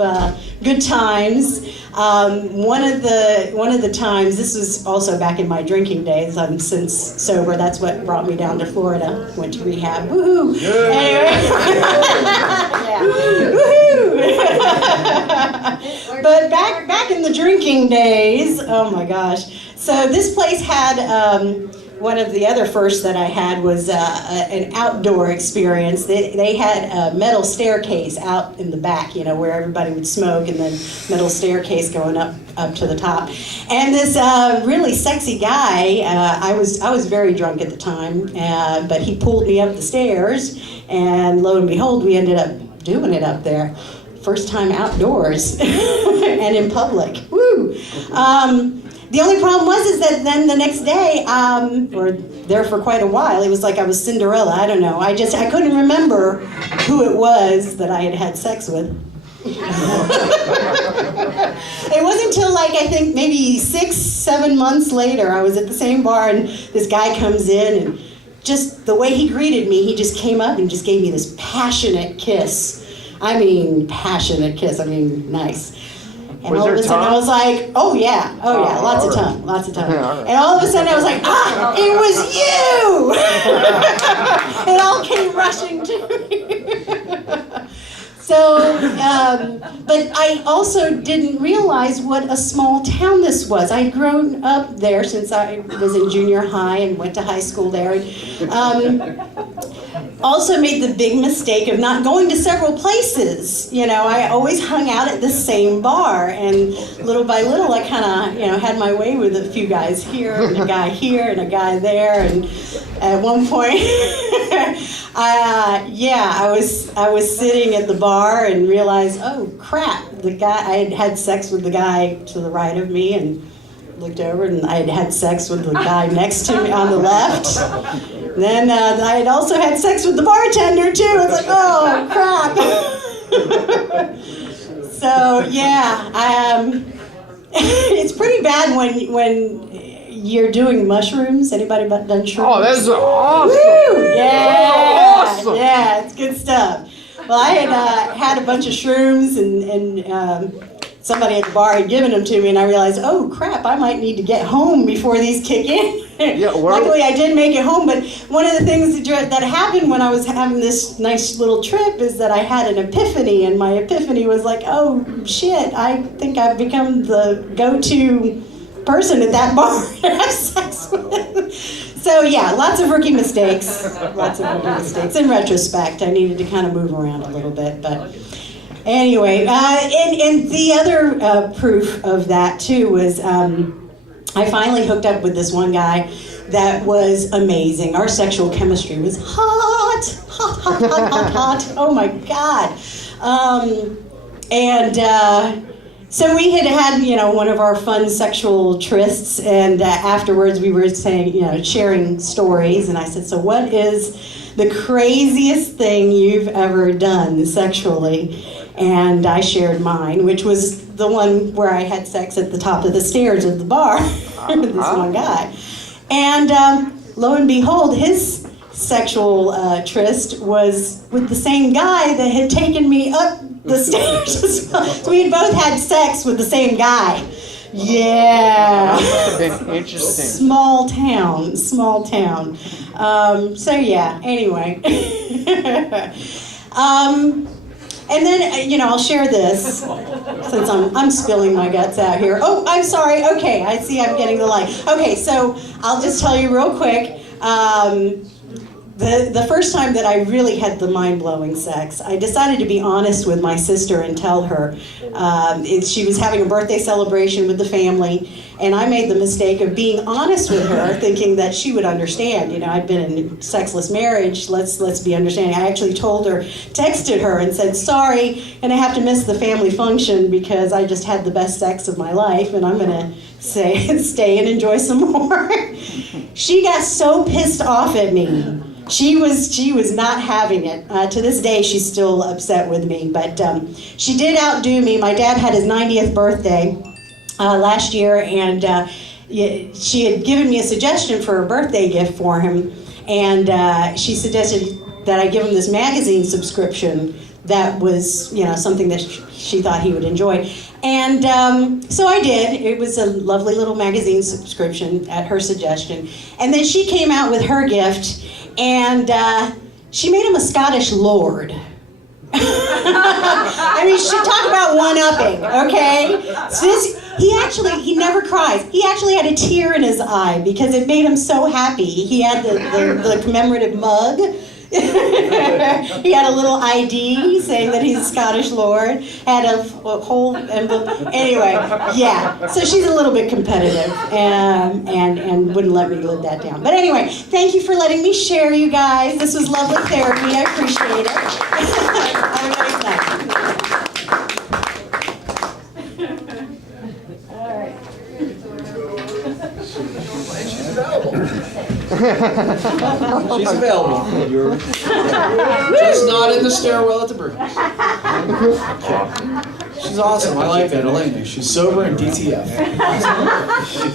good times. One of the times, this was also back in my drinking days. I'm since sober. That's what brought me down to Florida. Went to rehab. Woohoo! Anyway. Yeah. Woohoo! But back in the drinking days, oh my gosh. So this place had one of the other firsts that I had was an outdoor experience. They had a metal staircase out in the back, where everybody would smoke, and then metal staircase going up to the top. And this really sexy guy, I was very drunk at the time, but he pulled me up the stairs, and lo and behold, we ended up doing it up there. First time outdoors and in public. Woo! The only problem was that then the next day, or there for quite a while, it was like I was Cinderella. I don't know. I couldn't remember who it was that I had had sex with. It wasn't until like, I think maybe 6-7 months later, I was at the same bar and this guy comes in and just the way he greeted me, he just came up and just gave me this passionate kiss. I mean, passionate kiss. I mean, nice. And Was all of there a sudden I tongue? was like, oh yeah, lots of tongue, lots of tongue. All right. And all of a sudden I was like, it was you! It all came rushing to me. So, but I also didn't realize what a small town this was. I had grown up there since I was in junior high and went to high school there. Also made the big mistake of not going to several places. You know, I always hung out at the same bar, and little by little I kind of, you know, had my way with a few guys here and a guy here and a guy there, and at one point, I was sitting at the bar and realized, oh crap, I had had sex with the guy to the right of me, and looked over and I had had sex with the guy next to me on the left. Then I had also had sex with the bartender too. It's like, oh crap. So yeah, it's pretty bad when you're doing mushrooms. Anybody done shrooms? Oh, that's awesome. Woo! Yeah, Awesome. yeah, it's good stuff. Well, I had had a bunch of shrooms and somebody at the bar had given them to me, and I realized, oh crap, I might need to get home before these kick in. Yeah, Luckily, I did make it home, but one of the things that happened when I was having this nice little trip is that I had an epiphany, and my epiphany was like, oh shit, I think I've become the go-to person at that bar to have sex with. So yeah, lots of rookie mistakes. In retrospect, I needed to kind of move around a little bit, but anyway, and the other proof of that too was I finally hooked up with this one guy that was amazing. Our sexual chemistry was hot. Oh my God. So we had, you know, one of our fun sexual trysts, and afterwards we were saying, you know, sharing stories, and I said, so what is the craziest thing you've ever done sexually? And I shared mine, which was the one where I had sex at the top of the stairs of the bar with this one guy. And lo and behold, his sexual tryst was with the same guy that had taken me up the stairs as well. So we had both had sex with the same guy. Yeah. That must have been interesting. Small town. So yeah, anyway. And then, you know, I'll share this since I'm spilling my guts out here. Oh, I'm sorry. Okay, I see I'm getting the light. Okay, so I'll just tell you real quick. The first time that I really had the mind-blowing sex, I decided to be honest with my sister and tell her. She was having a birthday celebration with the family, and I made the mistake of being honest with her, thinking that she would understand. You know, I'd been in a sexless marriage. Let's be understanding. I actually told her, texted her, and said, sorry, and I have to miss the family function because I just had the best sex of my life, and I'm gonna stay and enjoy some more. She got so pissed off at me. She was not having it. To this day, she's still upset with me. But she did outdo me. My dad had his 90th birthday last year, and she had given me a suggestion for a birthday gift for him. And she suggested that I give him this magazine subscription that was, you know, something that she thought he would enjoy. And so I did. It was a lovely little magazine subscription at her suggestion. And then she came out with her gift, and she made him a Scottish lord. I mean, she talk about one-upping, okay? So he never cries. He actually had a tear in his eye because it made him so happy. He had the commemorative mug. He had a little ID saying that he's a Scottish lord, had a whole envelope. Anyway, yeah, so she's a little bit competitive and wouldn't let me live that down. But anyway, thank you for letting me share, you guys. This was lovely therapy. I appreciate it. Have a nice night. All right. She's available. She's available. Just not in the stairwell at the Brew. She's awesome. I like that, Elena. She's sober and DTF.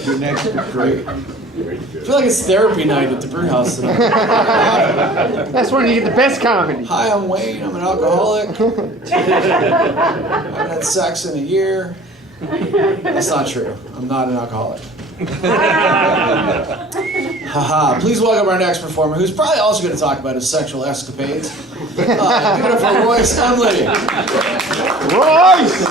Your next is great. I feel like it's therapy night at the Brew House tonight. That's when you get the best comedy. Hi, I'm Wayne. I'm an alcoholic. I haven't had sex in a year. That's not true. I'm not an alcoholic. Haha. Please welcome our next performer, who's probably also going to talk about his sexual escapades. Give it up for Royce Umley. Royce!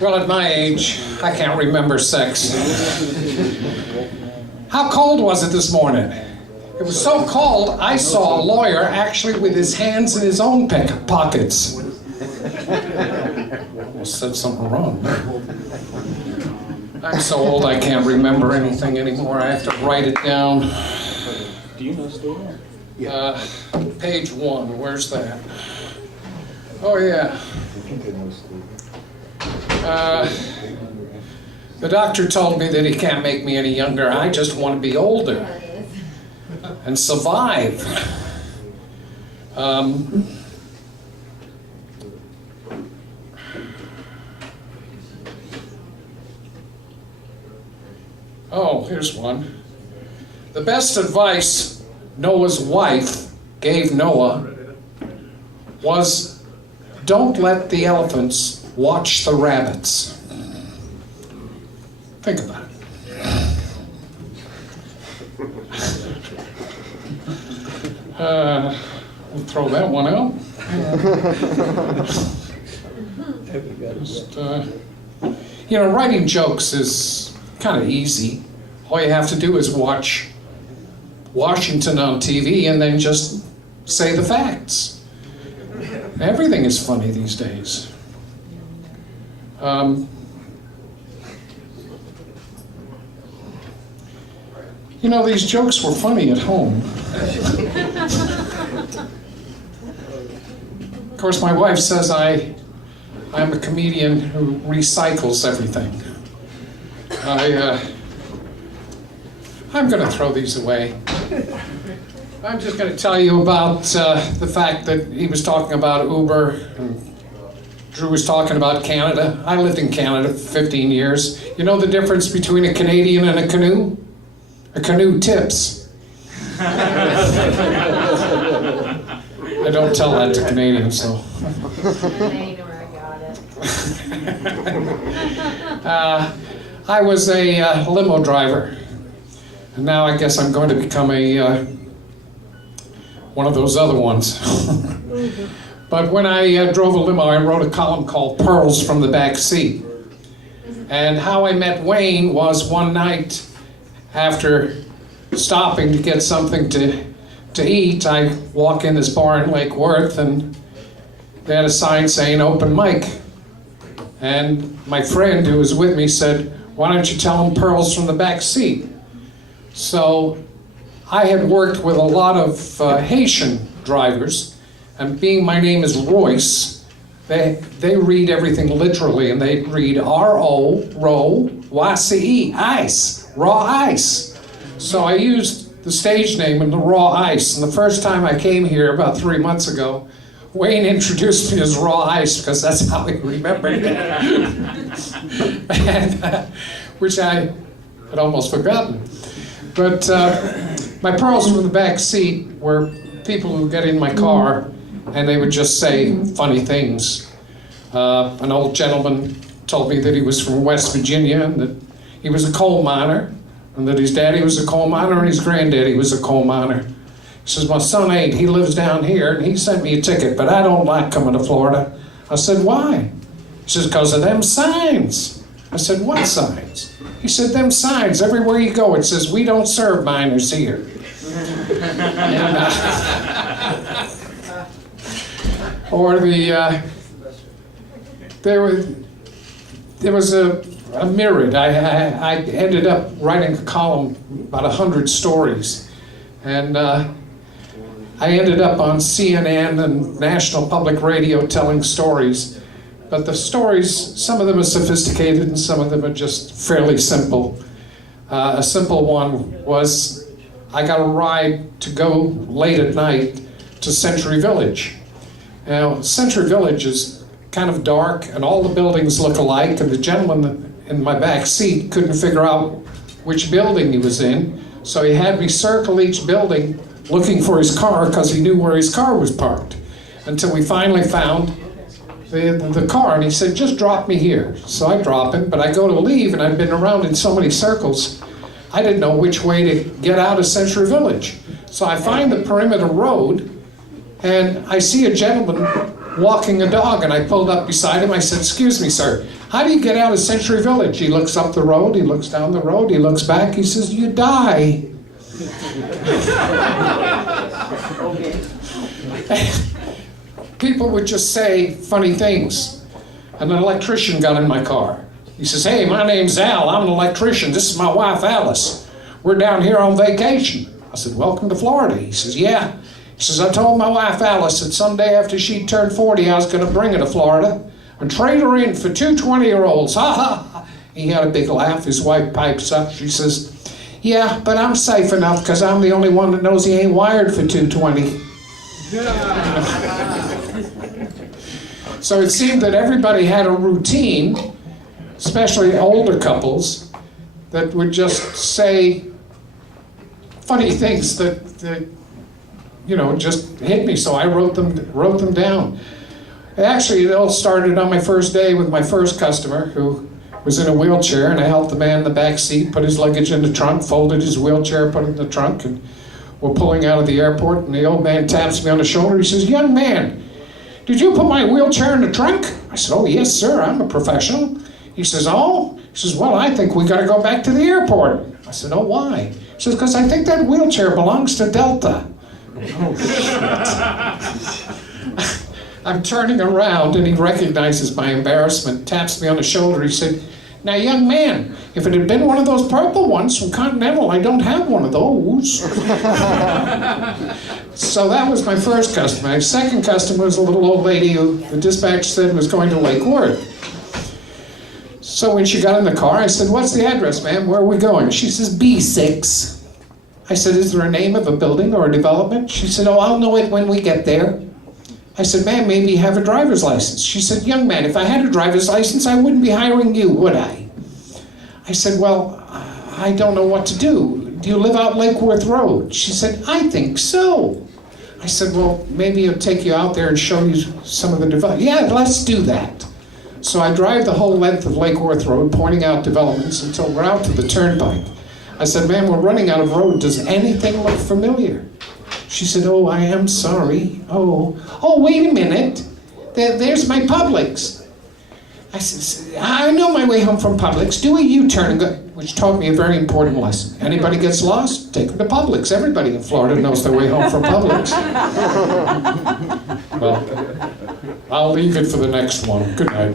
Well, at my age, I can't remember sex. How cold was it this morning? It was so cold, I saw a lawyer actually with his hands in his own pockets. Almost said something wrong. I'm so old I can't remember anything anymore. I have to write it down. Do you know Steve? Page 1, where's that? Oh, yeah. The doctor told me that he can't make me any younger. I just want to be older and survive. Oh, here's one. The best advice Noah's wife gave Noah was, don't let the elephants watch the rabbits. Think about it. We'll throw that one out. Just, writing jokes is kind of easy. All you have to do is watch Washington on TV and then just say the facts. Everything is funny these days. These jokes were funny at home. Of course, my wife says I'm a comedian who recycles everything. I'm going to throw these away. I'm just going to tell you about the fact that he was talking about Uber, and Drew was talking about Canada. I lived in Canada for 15 years. You know the difference between a Canadian and a canoe? A canoe tips. I don't tell that to Canadians, so. I was a limo driver, and now I guess I'm going to become one of those other ones. But when I drove a limo, I wrote a column called Pearls from the Back Seat. And how I met Wayne was one night after stopping to get something to eat, I walk in this bar in Lake Worth, and they had a sign saying open mic. And my friend who was with me said, why don't you tell them Pearls from the Back Seat? So I had worked with a lot of Haitian drivers, and being my name is Royce, they read everything literally, and they read R-O, row, Y-C-E, ice, raw ice. So I used the stage name in the raw ice, and the first time I came here about 3 months ago, Wayne introduced me as raw ice because that's how he remembered it. And, which I had almost forgotten. But my pearls from the back seat were people who get in my car and they would just say funny things. An old gentleman told me that he was from West Virginia and that he was a coal miner, and that his daddy was a coal miner and his granddaddy was a coal miner. He says, my son ain't, he lives down here, and he sent me a ticket, but I don't like coming to Florida. I said, why? He says, because of them signs. I said, what signs? He said, them signs, everywhere you go, it says, we don't serve minors here. And, or there was a myriad. I ended up writing a column, about 100 stories. And I I ended up on CNN and National Public Radio telling stories. But the stories, some of them are sophisticated and some of them are just fairly simple. A simple one was I got a ride to go late at night to Century Village. Now, Century Village is kind of dark and all the buildings look alike, and the gentleman in my back seat couldn't figure out which building he was in, so he had me circle each building looking for his car because he knew where his car was parked, until we finally found the car, and he said, just drop me here. So I drop him, but I go to leave, and I've been around in so many circles, I didn't know which way to get out of Century Village. So I find the perimeter road, and I see a gentleman walking a dog, and I pulled up beside him. I said, excuse me, sir, how do you get out of Century Village? He looks up the road, he looks down the road, he looks back, he says, you die. People would just say funny things. An electrician got in my car. He says, hey, my name's Al, I'm an electrician. This is my wife, Alice. We're down here on vacation. I said, welcome to Florida. He says, yeah. He says, I told my wife, Alice, that someday after she turned 40, I was going to bring her to Florida and trade her in for two 20-year-olds. Ha ha. He had a big laugh. His wife pipes up. She says, yeah, but I'm safe enough because I'm the only one that knows he ain't wired for 220. So it seemed that everybody had a routine, especially older couples, that would just say funny things that just hit me. So I wrote them down. Actually, it all started on my first day with my first customer who was in a wheelchair, and I helped the man in the back seat put his luggage in the trunk, folded his wheelchair, put it in the trunk, and we're pulling out of the airport, and the old man taps me on the shoulder. He says, young man, did you put my wheelchair in the trunk? I said, oh, yes, sir, I'm a professional. He says, oh? He says, well, I think we got to go back to the airport. I said, oh, why? He says, because I think that wheelchair belongs to Delta. Oh, shit. I'm turning around, and he recognizes my embarrassment, taps me on the shoulder. He said, now, young man, if it had been one of those purple ones from Continental, I don't have one of those. So that was my first customer. My second customer was a little old lady who the dispatch said was going to Lake Worth. So when she got in the car, I said, what's the address, ma'am? Where are we going? She says, B6. I said, is there a name of a building or a development? She said, oh, I'll know it when we get there. I said, ma'am, maybe you have a driver's license. She said, young man, if I had a driver's license, I wouldn't be hiring you, would I? I said, well, I don't know what to do. Do you live out Lake Worth Road? She said, I think so. I said, well, maybe I'll take you out there and show you some of the developments. Yeah, let's do that. So I drive the whole length of Lake Worth Road, pointing out developments until we're out to the turnpike. I said, ma'am, we're running out of road. Does anything look familiar? She said, oh, I am sorry. Oh, wait a minute. There's my Publix. I said, I know my way home from Publix. Do a U-turn and go, which taught me a very important lesson. Anybody gets lost, take them to Publix. Everybody in Florida knows their way home from Publix. Well, I'll leave it for the next one. Good night.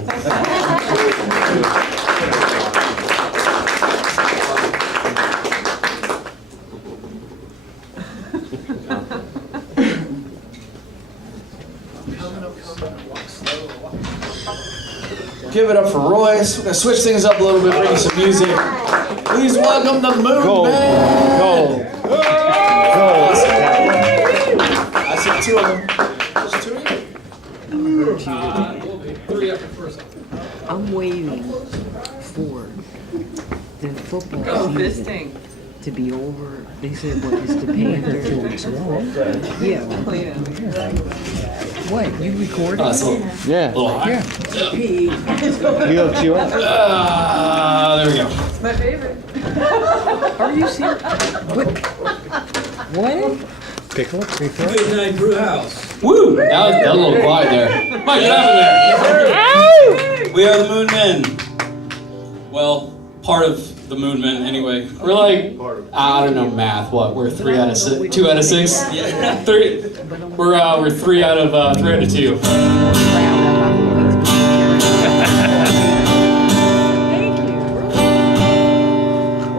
Give it up for Royce. We're gonna switch things up a little bit, bring you some music. Please welcome the Moon Band. I see two of them. There's two of them. Three after first. I'm waiting for the football season to be over. They said, what is the Panthers? Yeah. What, you recording? Yeah. A little high. Yeah. You up, you up? There we go. It's my favorite. Are you serious? What? Pickle? Good night, Brew House. Woo! That was a little quiet there. Mike, get out of there. We are the Moon Men. Well, part of the Moon Men, anyway. We're like, I don't know math. What? We're 3 out of 6. 2 out of 6. Yeah. 3. We're 3 out of 3 out of 2.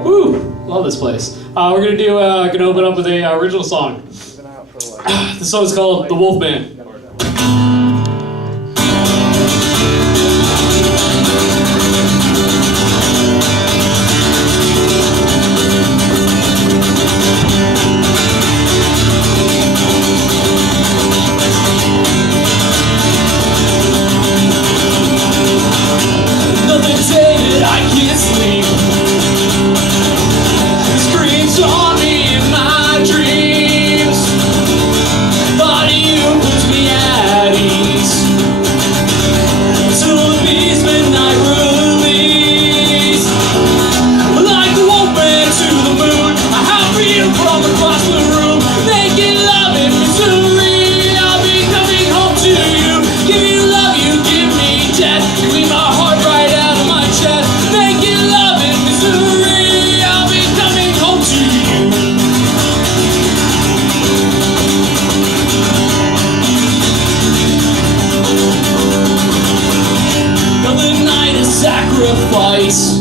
Woo! Love this place. We're gonna open up with a original song. This song is called The Wolfman. Another day that I can't sleep. Screams on me in my dreams. Thought you puts me at ease. Till the beast midnight release. Like the wolfman to the moon, I have for you from across the room. Making love in misery. I'll be coming home to you. Give you love, you give me death. You eat my heart right out of my chest. Making love in misery. I'll be coming home to you. Another night of sacrifice.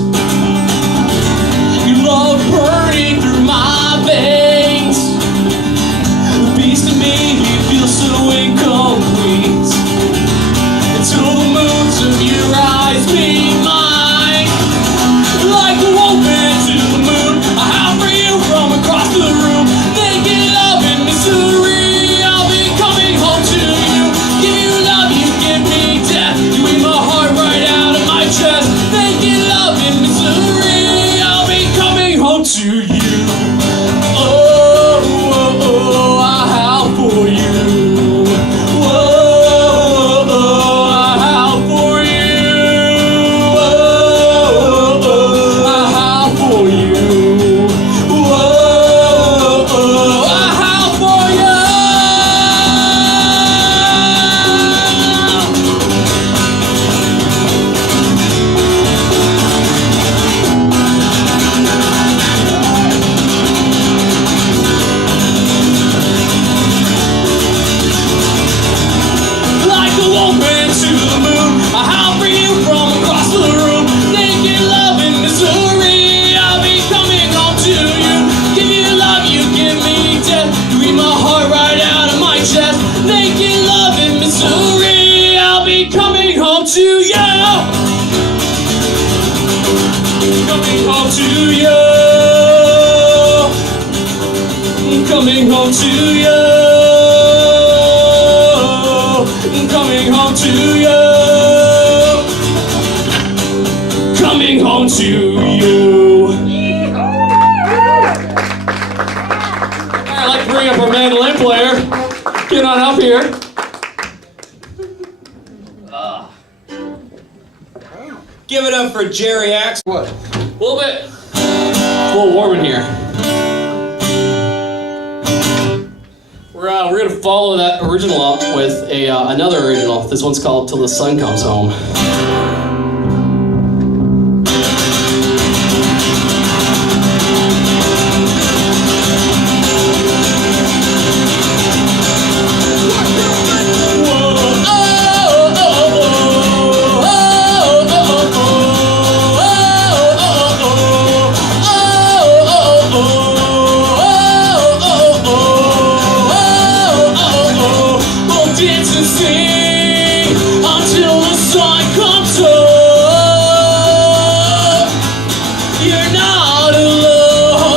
Your love burning through my veins. The beast in me feels so incomplete. Until the moons of your eyes meet mine. Like the wolfman to the moon, I howl for you from across the room. Making love in misery. I'll be coming home to you. Give you love, you give me death. You eat my heart right out of my chest. Making love in misery. I'll be coming home to you. Oh, oh, oh, I howl for you. Whoa, oh, I howl for you. Whoa, oh, I howl for you. Whoa, oh, I howl for you. Like the wolfman to the moon, I howl for you from across the room. Naked love in misery, I'll be coming home to you. Give you love, you give me death. You eat my heart right out of my chest. Naked love in misery, I'll be coming home to you. Coming home to you. Coming home to you. Coming home to you. Coming home to you. I'd like to bring up our mandolin player. Get on up here. Give it up for Jerry Axe. What? A little bit. A little warm in here. We're gonna follow that original up with another original. This one's called "Till the Sun Comes Home." Dance and sing until the sun comes up. You're not alone.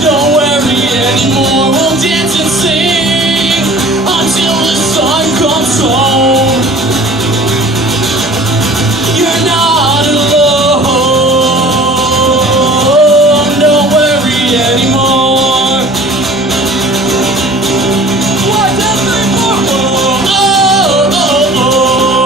Don't worry anymore. We'll dance and sing until the sun comes home. You're not alone. Don't worry anymore. One, two, three, four. Oh, oh, oh, oh.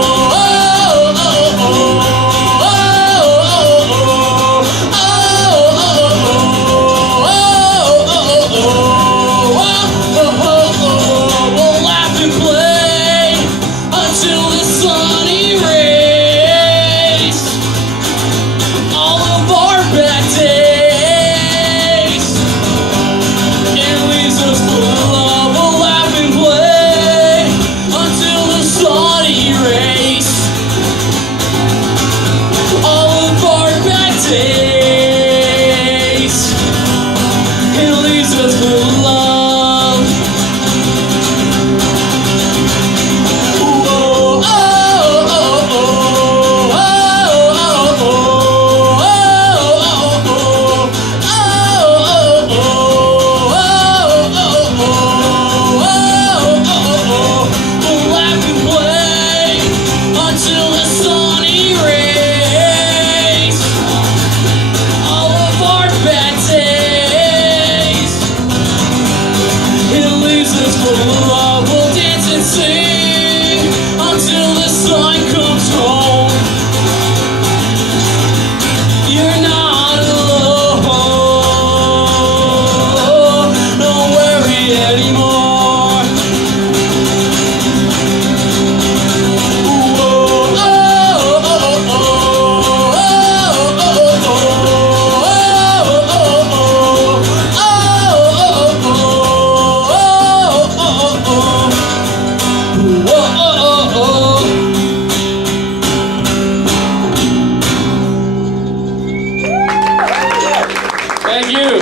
Thank you.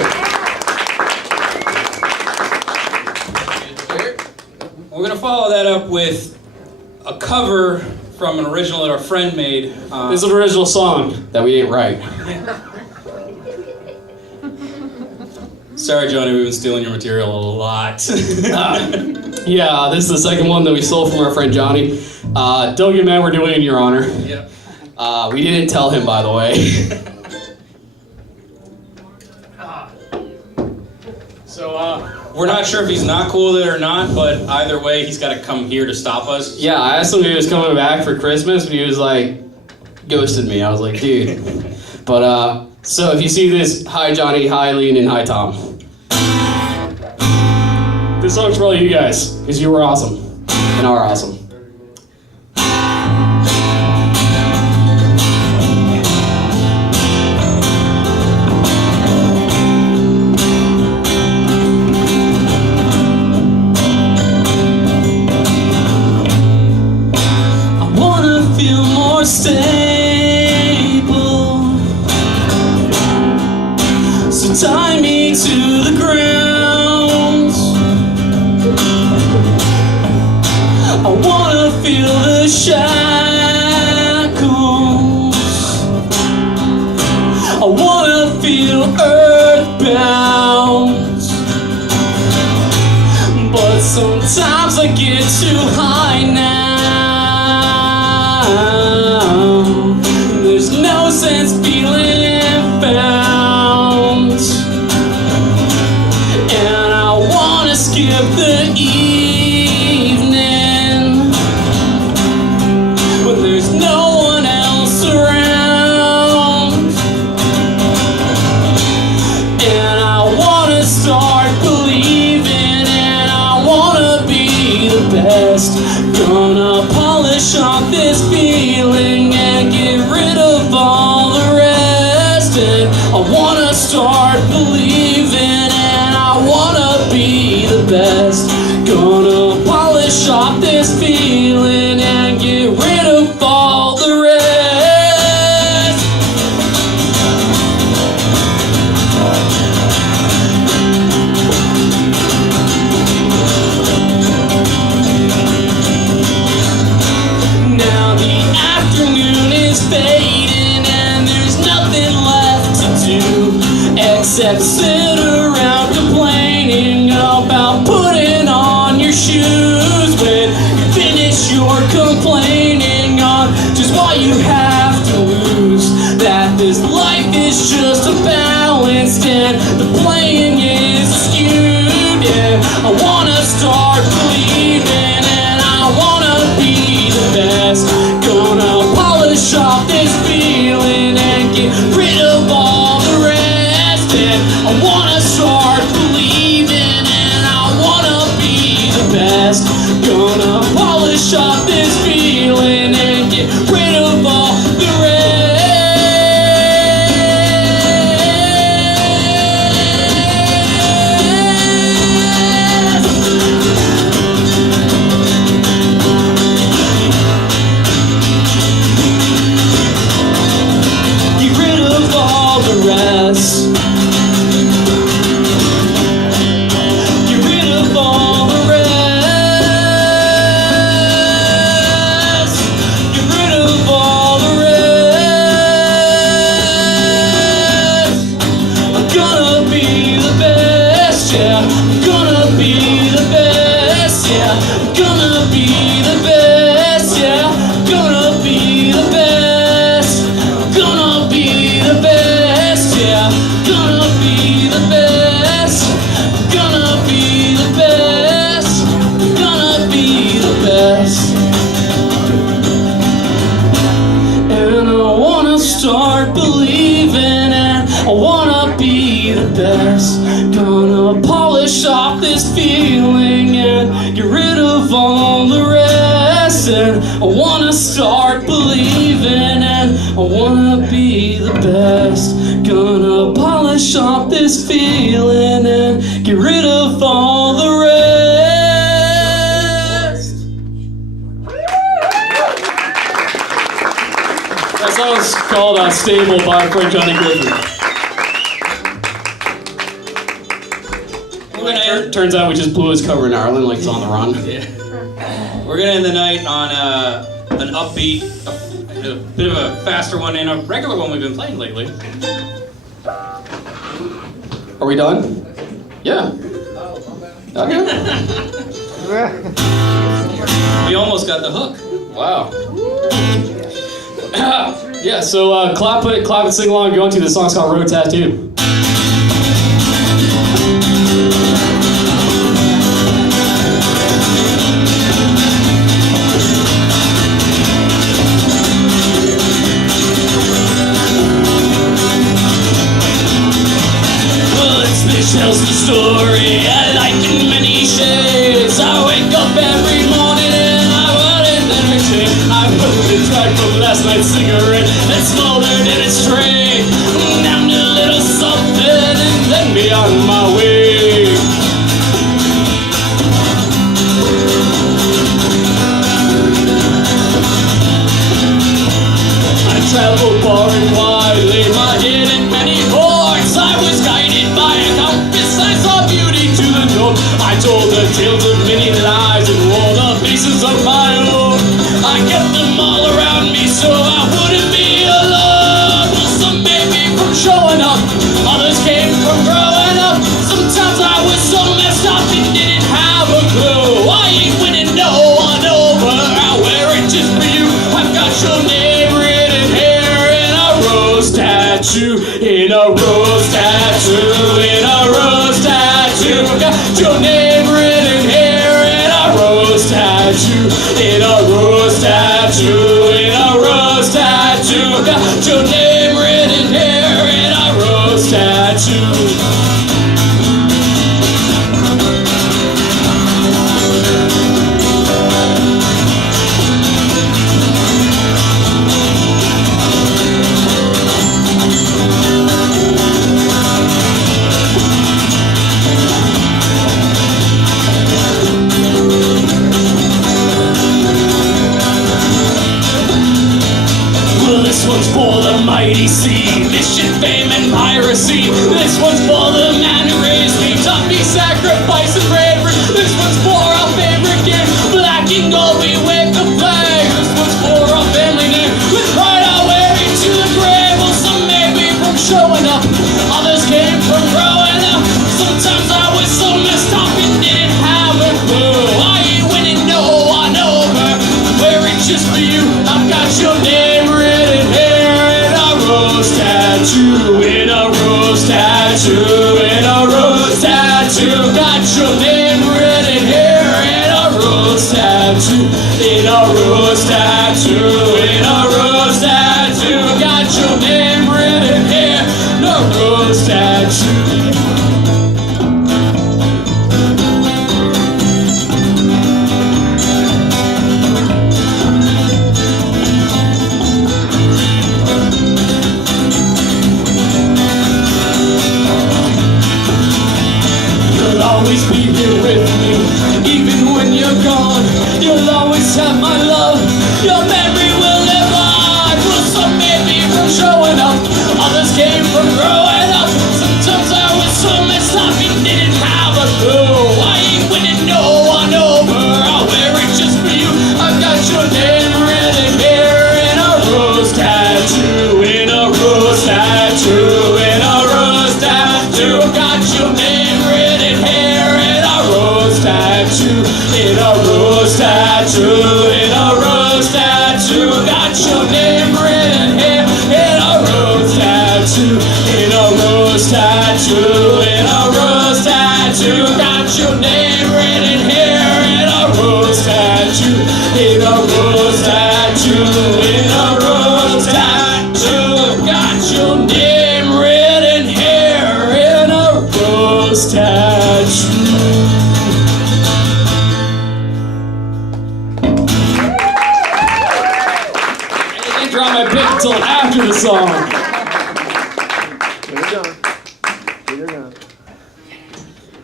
We're gonna follow that up with a cover from an original that our friend made. This is an original song that we didn't write. Sorry, Johnny, we've been stealing your material a lot. Yeah, this is the second one that we stole from our friend Johnny. Don't get mad, we're doing it in your honor. Yep. We didn't tell him, by the way. So, We're not sure if he's not cool with it or not, but either way, he's got to come here to stop us. yeah, I asked him if he was coming back for Christmas, but he was like, ghosted me. I was like, dude. But, so if you see this, hi Johnny, hi Lean, and hi Tom. This song's for all you guys, because you were awesome, and are awesome. Stable, so tie me to the ground. I wanna feel the shackles. I wanna feel earthbound. But sometimes I get too high now. There's no sense feeling found, and I wanna skip the evening when there's no one else around, and I wanna start believing, and I wanna be the best. Gonna polish off this feeling and get rid of all the rest, and I wanna start believing, and I wanna be the best. Gonna polish off this feeling and get rid of all the rest. Now the afternoon is fading and there's nothing left to do except sit around complaining about putting on your shoes. When you finish your complaining on just what you have to lose, that this life is just a balanced and the playing is skewed. Yeah, I wanna start believing and I wanna be the best. Gonna polish off this feeling and get rid of all the rest, and I wanna start believing and I wanna be the best. Gonna polish off this feeling and get rid of all the rest. Get rid of all the rest. Get rid of all the rest. Get rid of all the rest. I'm gonna be the best, yeah. I'm gonna be the best, yeah. I'm gonna be the best, yeah. I'm gonna be the best. I'm gonna be the best, yeah. I'm gonna be the best. I'm gonna be the best. I'm gonna be the best. And I wanna start believing and I wanna be the best. Gonna polish off this feeling and get rid of all the rest. And I wanna start believing and I wanna be the best. Gonna polish off this feeling and get rid of all the rest. That song's called Stable by Frank Johnny Griffin. Turns out we just blew his cover in Ireland like it's on the run. Yeah. We're gonna end the night on an upbeat, a bit of a faster one and a regular one we've been playing lately. Are we done? Yeah. Okay. We almost got the hook. Wow. Yeah, so clap and sing along if you want to. The song's called Road Tattoo. Tells the story I like in many shades. I wake up every morning and I want it entertain. I put the track from last night's cigarette that smoldered in its tray. Down to a little something and then be on my way. I traveled far and wide, laid my head in many ports. I was guided by a compass, I saw beauty to the north. I told the tales of many lies and wore the faces of my own. I kept them all around me so I wouldn't be alone. Well, some made me from showing up, others came from growing up. Sometimes I was so messed up and didn't have a clue. I ain't winning no one over, I wear it just for you. I've got your name written here in a rose tattoo, in a rose tattoo, in a rose tattoo. Got your name written here in a rose tattoo, in a rose tattoo, in a rose tattoo. Got your name written here in a rose tattoo. This one's for the mighty sea, mission, fame, and piracy. This one's for the man who raised me, taught me sacrifice and bravery. This one's for our favorite game, black and gold, we wave the flag. This one's for our family name, with pride I wear it to the grave. Well, some made me from showing up, others came from growing up. Sometimes I was so messed up and didn't have a clue. I ain't winning no one over, wear it just for you. I've got your name written here in a rose tattoo, in a rose tattoo, in a rose tattoo. Got your name written here in a rose tattoo, in a rose tattoo, in a rose tattoo. Got your name written here in a rose tattoo. Always be here with me, even when you're gone. You'll always have my love, your memory will live on. Well, some made me from showing up, others came from growing up. Sometimes I was so messed up and didn't have a clue. I ain't winning no one over, I'll wear it just for you. I've got your name written here in a rose tattoo, in a rose tattoo, in a rose tattoo. Got your name written here in a rose tattoo, in a rose tattoo, in a rose tattoo. Got your name written here in a rose tattoo, in a rose tattoo, in a rose tattoo. Got your name written here in a rose tattoo, in a rose tattoo, in a rose tattoo. Got your name written here in a rose tattoo. I didn't drop my pick until after the song.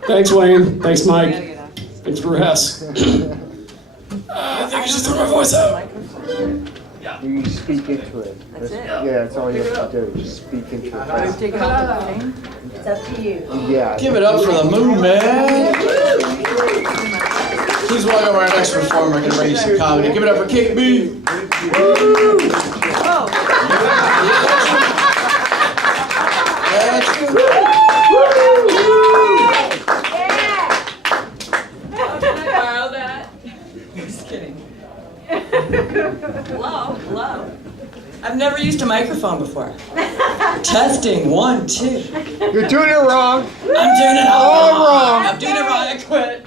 Thanks, Wayne. Thanks, Mike. Thanks, Russ. I think I should throw my voice out. You speak into it. That's it? Yeah, that's all you have to do. Just speak into it. Take it off the thing? It's up to you. Yeah. Give it up for the moon, man. Please welcome our next performer, gonna bring you some comedy. Give it up for Kate B. Borrow that? Just kidding. Hello, hello. I've never used a microphone before. Testing, 1, 2. You're doing it wrong. I'm doing it all wrong. I'm doing it wrong. I quit.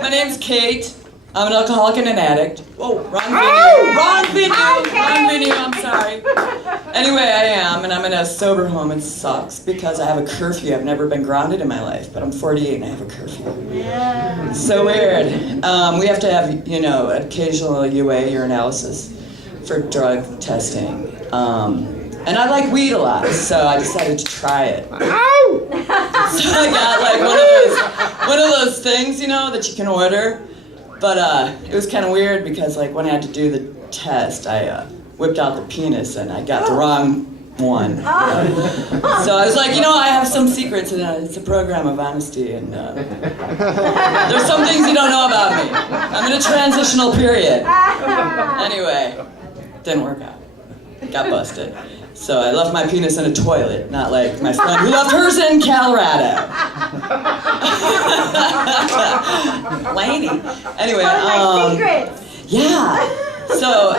My name's Kate. I'm an alcoholic and an addict. Whoa, wrong video. Wrong video, I'm sorry. Anyway, I am, and I'm in a sober home. It sucks because I have a curfew. I've never been grounded in my life, but I'm 48 and I have a curfew. Yeah. So weird. We have to have, occasional UA, urinalysis, for drug testing. And I like weed a lot, so I decided to try it. So I got like one of those things, that you can order. But it was kind of weird because like when I had to do the test, I whipped out the penis and I got the wrong one. So I was like, I have some secrets and it's a program of honesty and there's some things you don't know about me. I'm in a transitional period. Anyway, didn't work out. Got busted. So I left my penis in a toilet, not like my friend who left hers in Colorado. Laney. Anyway, yeah. So,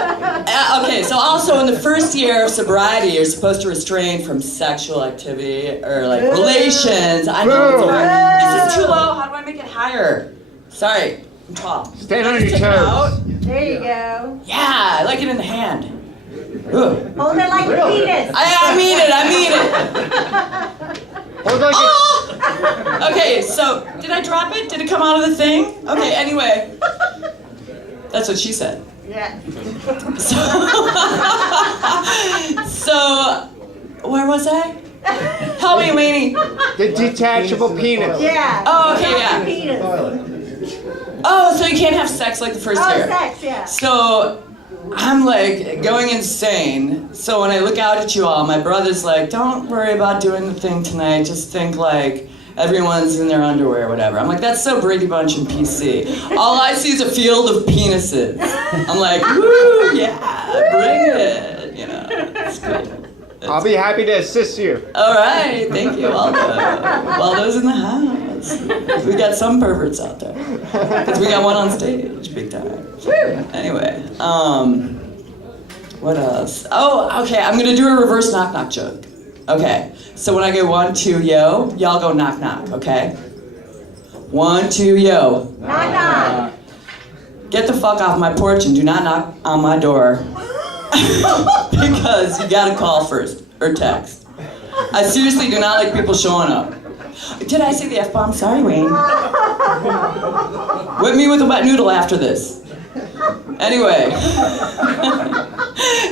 okay, so also in the first year of sobriety, you're supposed to restrain from sexual activity or like relations. I know it's hard. This is too low. How do I make it higher? Sorry, I'm tall. Stand on your toes. There you go. Yeah, I like it in the hand. Ooh. Hold it like a penis. I mean it. Hold like Okay, so did I drop it? Did it come out of the thing? Okay, anyway. That's what she said. Yeah. So where was I? Help me, Weenie. The detachable penis. Yeah. Oh, okay, yeah. Penis. Oh, so you can't have sex like the first year. Sex, yeah. So I'm like going insane. So when I look out at you all, my brother's like, don't worry about doing the thing tonight. Just think like everyone's in their underwear or whatever. I'm like, that's so Brady Bunch and PC. All I see is a field of penises. I'm like, woo, yeah, bring it. It's cool. I'll be happy to assist you. All right, thank you, Waldo's in the house. We got some perverts out there. Because we got one on stage, big time. Anyway, what else? Oh, okay, I'm gonna do a reverse knock-knock joke. Okay, so when I go 1, 2, yo, y'all go knock-knock, okay? 1, 2, yo. Knock-knock. Get the fuck off my porch and do not knock on my door. Because you gotta call first, or text. I seriously do not like people showing up. Did I say the F-bomb? Sorry, Wayne. Whip me with a wet noodle after this. Anyway.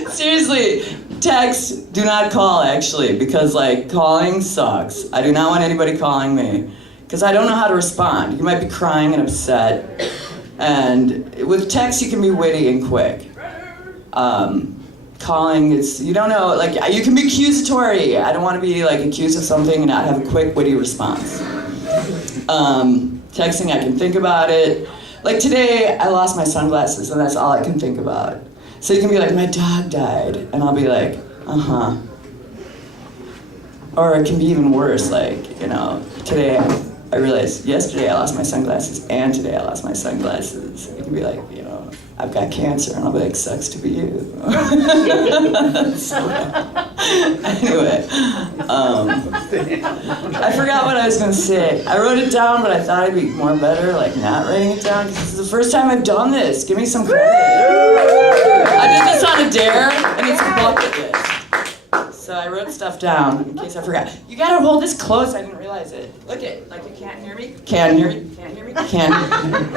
Seriously, text, do not call actually, because like calling sucks. I do not want anybody calling me, because I don't know how to respond. You might be crying and upset. And with text, you can be witty and quick. Calling is, you don't know, like, you can be accusatory. I don't want to be, like, accused of something and not have a quick, witty response. Texting, I can think about it. Like, today, I lost my sunglasses, and that's all I can think about. So you can be like, my dog died, and I'll be like, uh-huh. Or it can be even worse, like, today, I realized yesterday I lost my sunglasses, and today I lost my sunglasses. It can be like, I've got cancer, and I'll be like, sucks to be you. So, anyway, I forgot what I was gonna say. I wrote it down, but I thought it'd be more better, like not writing it down, because this is the first time I've done this. Give me some credit. I did this on a dare, and it's a bucket list. So I wrote stuff down in case I forgot. You gotta hold this close, I didn't realize it. Look it, like you can't hear me? Can't hear me? Can't hear me? Can't hear me?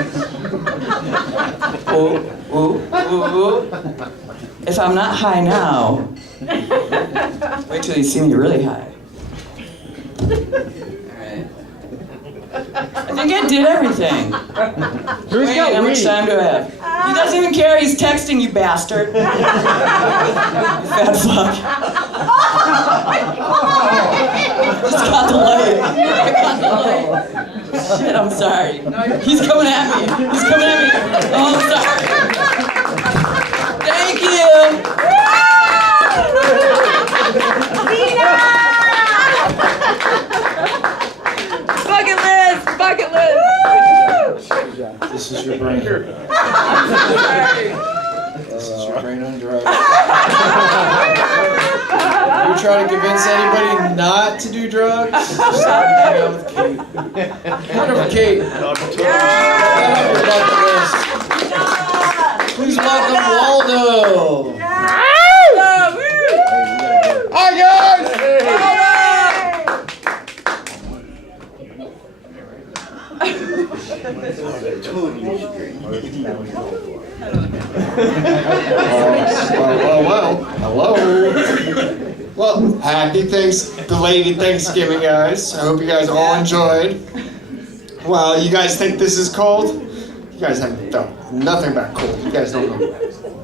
Ooh, ooh, ooh, ooh. If I'm not high now, wait till you see me really high. Alright. I think I did everything. Wait, how much time do I have? He doesn't even care. He's texting you, bastard. You fat fuck. Just got the light. I got the light. Shit, I'm sorry. He's coming at me. He's coming at me. Oh, I'm sorry. Thank you. Bucket list! Bucket list! This is your brain. This is your brain on drugs. You try to convince anybody not to do drugs? Stop hanging out with Kate. Wonderful Kate. Please welcome Waldo. Hi guys! Well, hello. Well, belated Thanksgiving, guys. I hope you guys all enjoyed. Well, you guys think this is cold? You guys haven't done nothing about cold. You guys don't know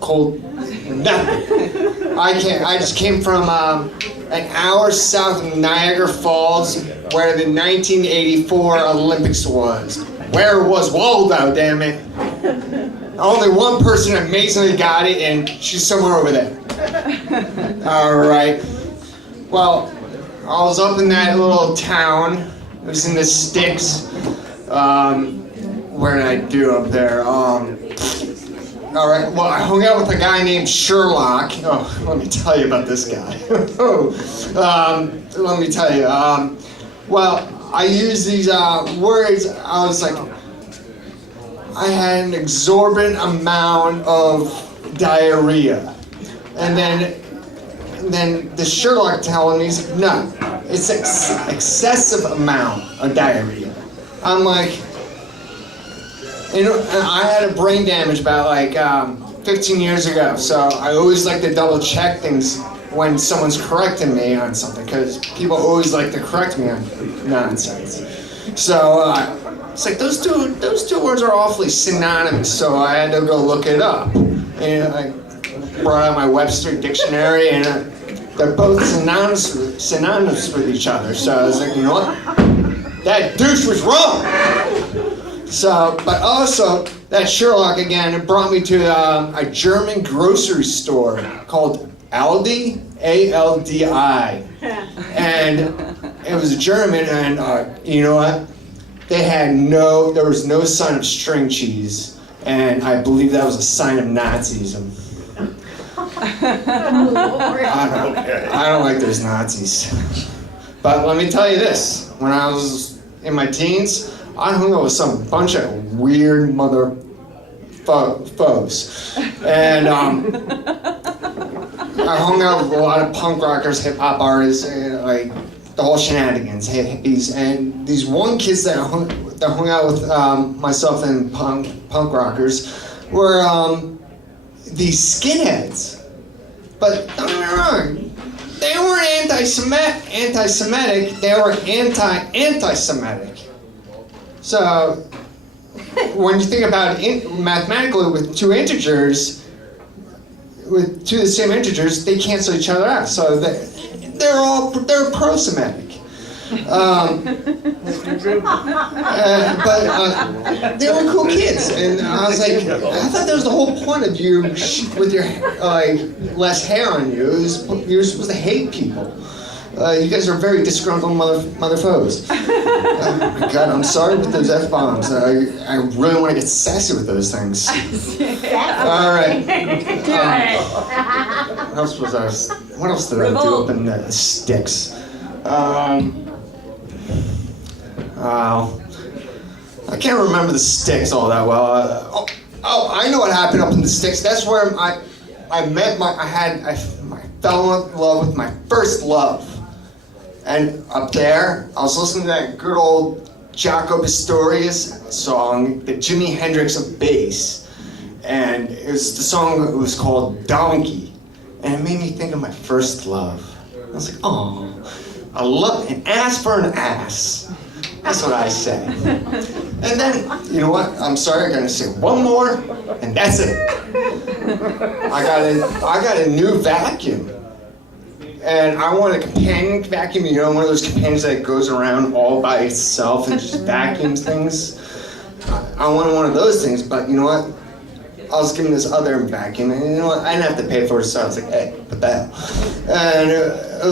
cold, nothing. I just came from an hour south of Niagara Falls, where the 1984 Olympics was. Where was Waldo, damn it? Only one person amazingly got it, and she's somewhere over there. Alright. Well, I was up in that little town. It was in the sticks. Where did I do up there? Alright, well, I hung out with a guy named Sherlock. Oh, let me tell you about this guy. Let me tell you. Well, I used these words. I was like, I had an exorbitant amount of diarrhea. And then the Sherlock telling me, he's like, no, it's excessive amount of diarrhea. I'm like, and I had a brain damage about like 15 years ago, so I always like to double check things when someone's correcting me on something, because people always like to correct me on nonsense. So it's like those two words are awfully synonymous, so I had to go look it up. And I brought out my Webster dictionary, and they're both synonymous with each other. So I was like, you know what? That douche was wrong. So, but also, that Sherlock again, it brought me to a German grocery store called Aldi, A-L-D-I. And it was German, and you know what? There was no sign of string cheese, and I believe that was a sign of Nazism. I don't like those Nazis. But let me tell you this, when I was in my teens, I hung out with some bunch of weird mother foes. And I hung out with a lot of punk rockers, hip hop artists, and like the whole shenanigans, hippies. And these one kids that hung out with myself and punk rockers were these skinheads. But don't get me wrong, they weren't anti-Semitic, they were anti-Semitic. So, when you think about it mathematically with two the same integers, they cancel each other out. So they're pro-Semitic. But they were cool kids, and I was like, I thought that was the whole point of you with your less hair on you. You're supposed to hate people. You guys are very disgruntled mother foes. Oh my God, I'm sorry with those F-bombs. I really want to get sassy with those things. All right. What else did I do up in the sticks? I can't remember the sticks all that well. I know what happened up in the sticks. That's where I fell in love with my first love. And up there, I was listening to that good old Jaco Pastorius song, the Jimi Hendrix of bass. And the song was called Donkey. And it made me think of my first love. I was like, oh, I love an ass for an ass. That's what I say. And then, you know what? I'm sorry, I'm gonna say one more, and that's it. I got a new vacuum. And I want a companion vacuum, you know, one of those companions that goes around all by itself and just vacuums things. I wanted one of those things, but you know what? I was given this other vacuum, and you know what? I didn't have to pay for it, so I was like, hey, what the hell? And it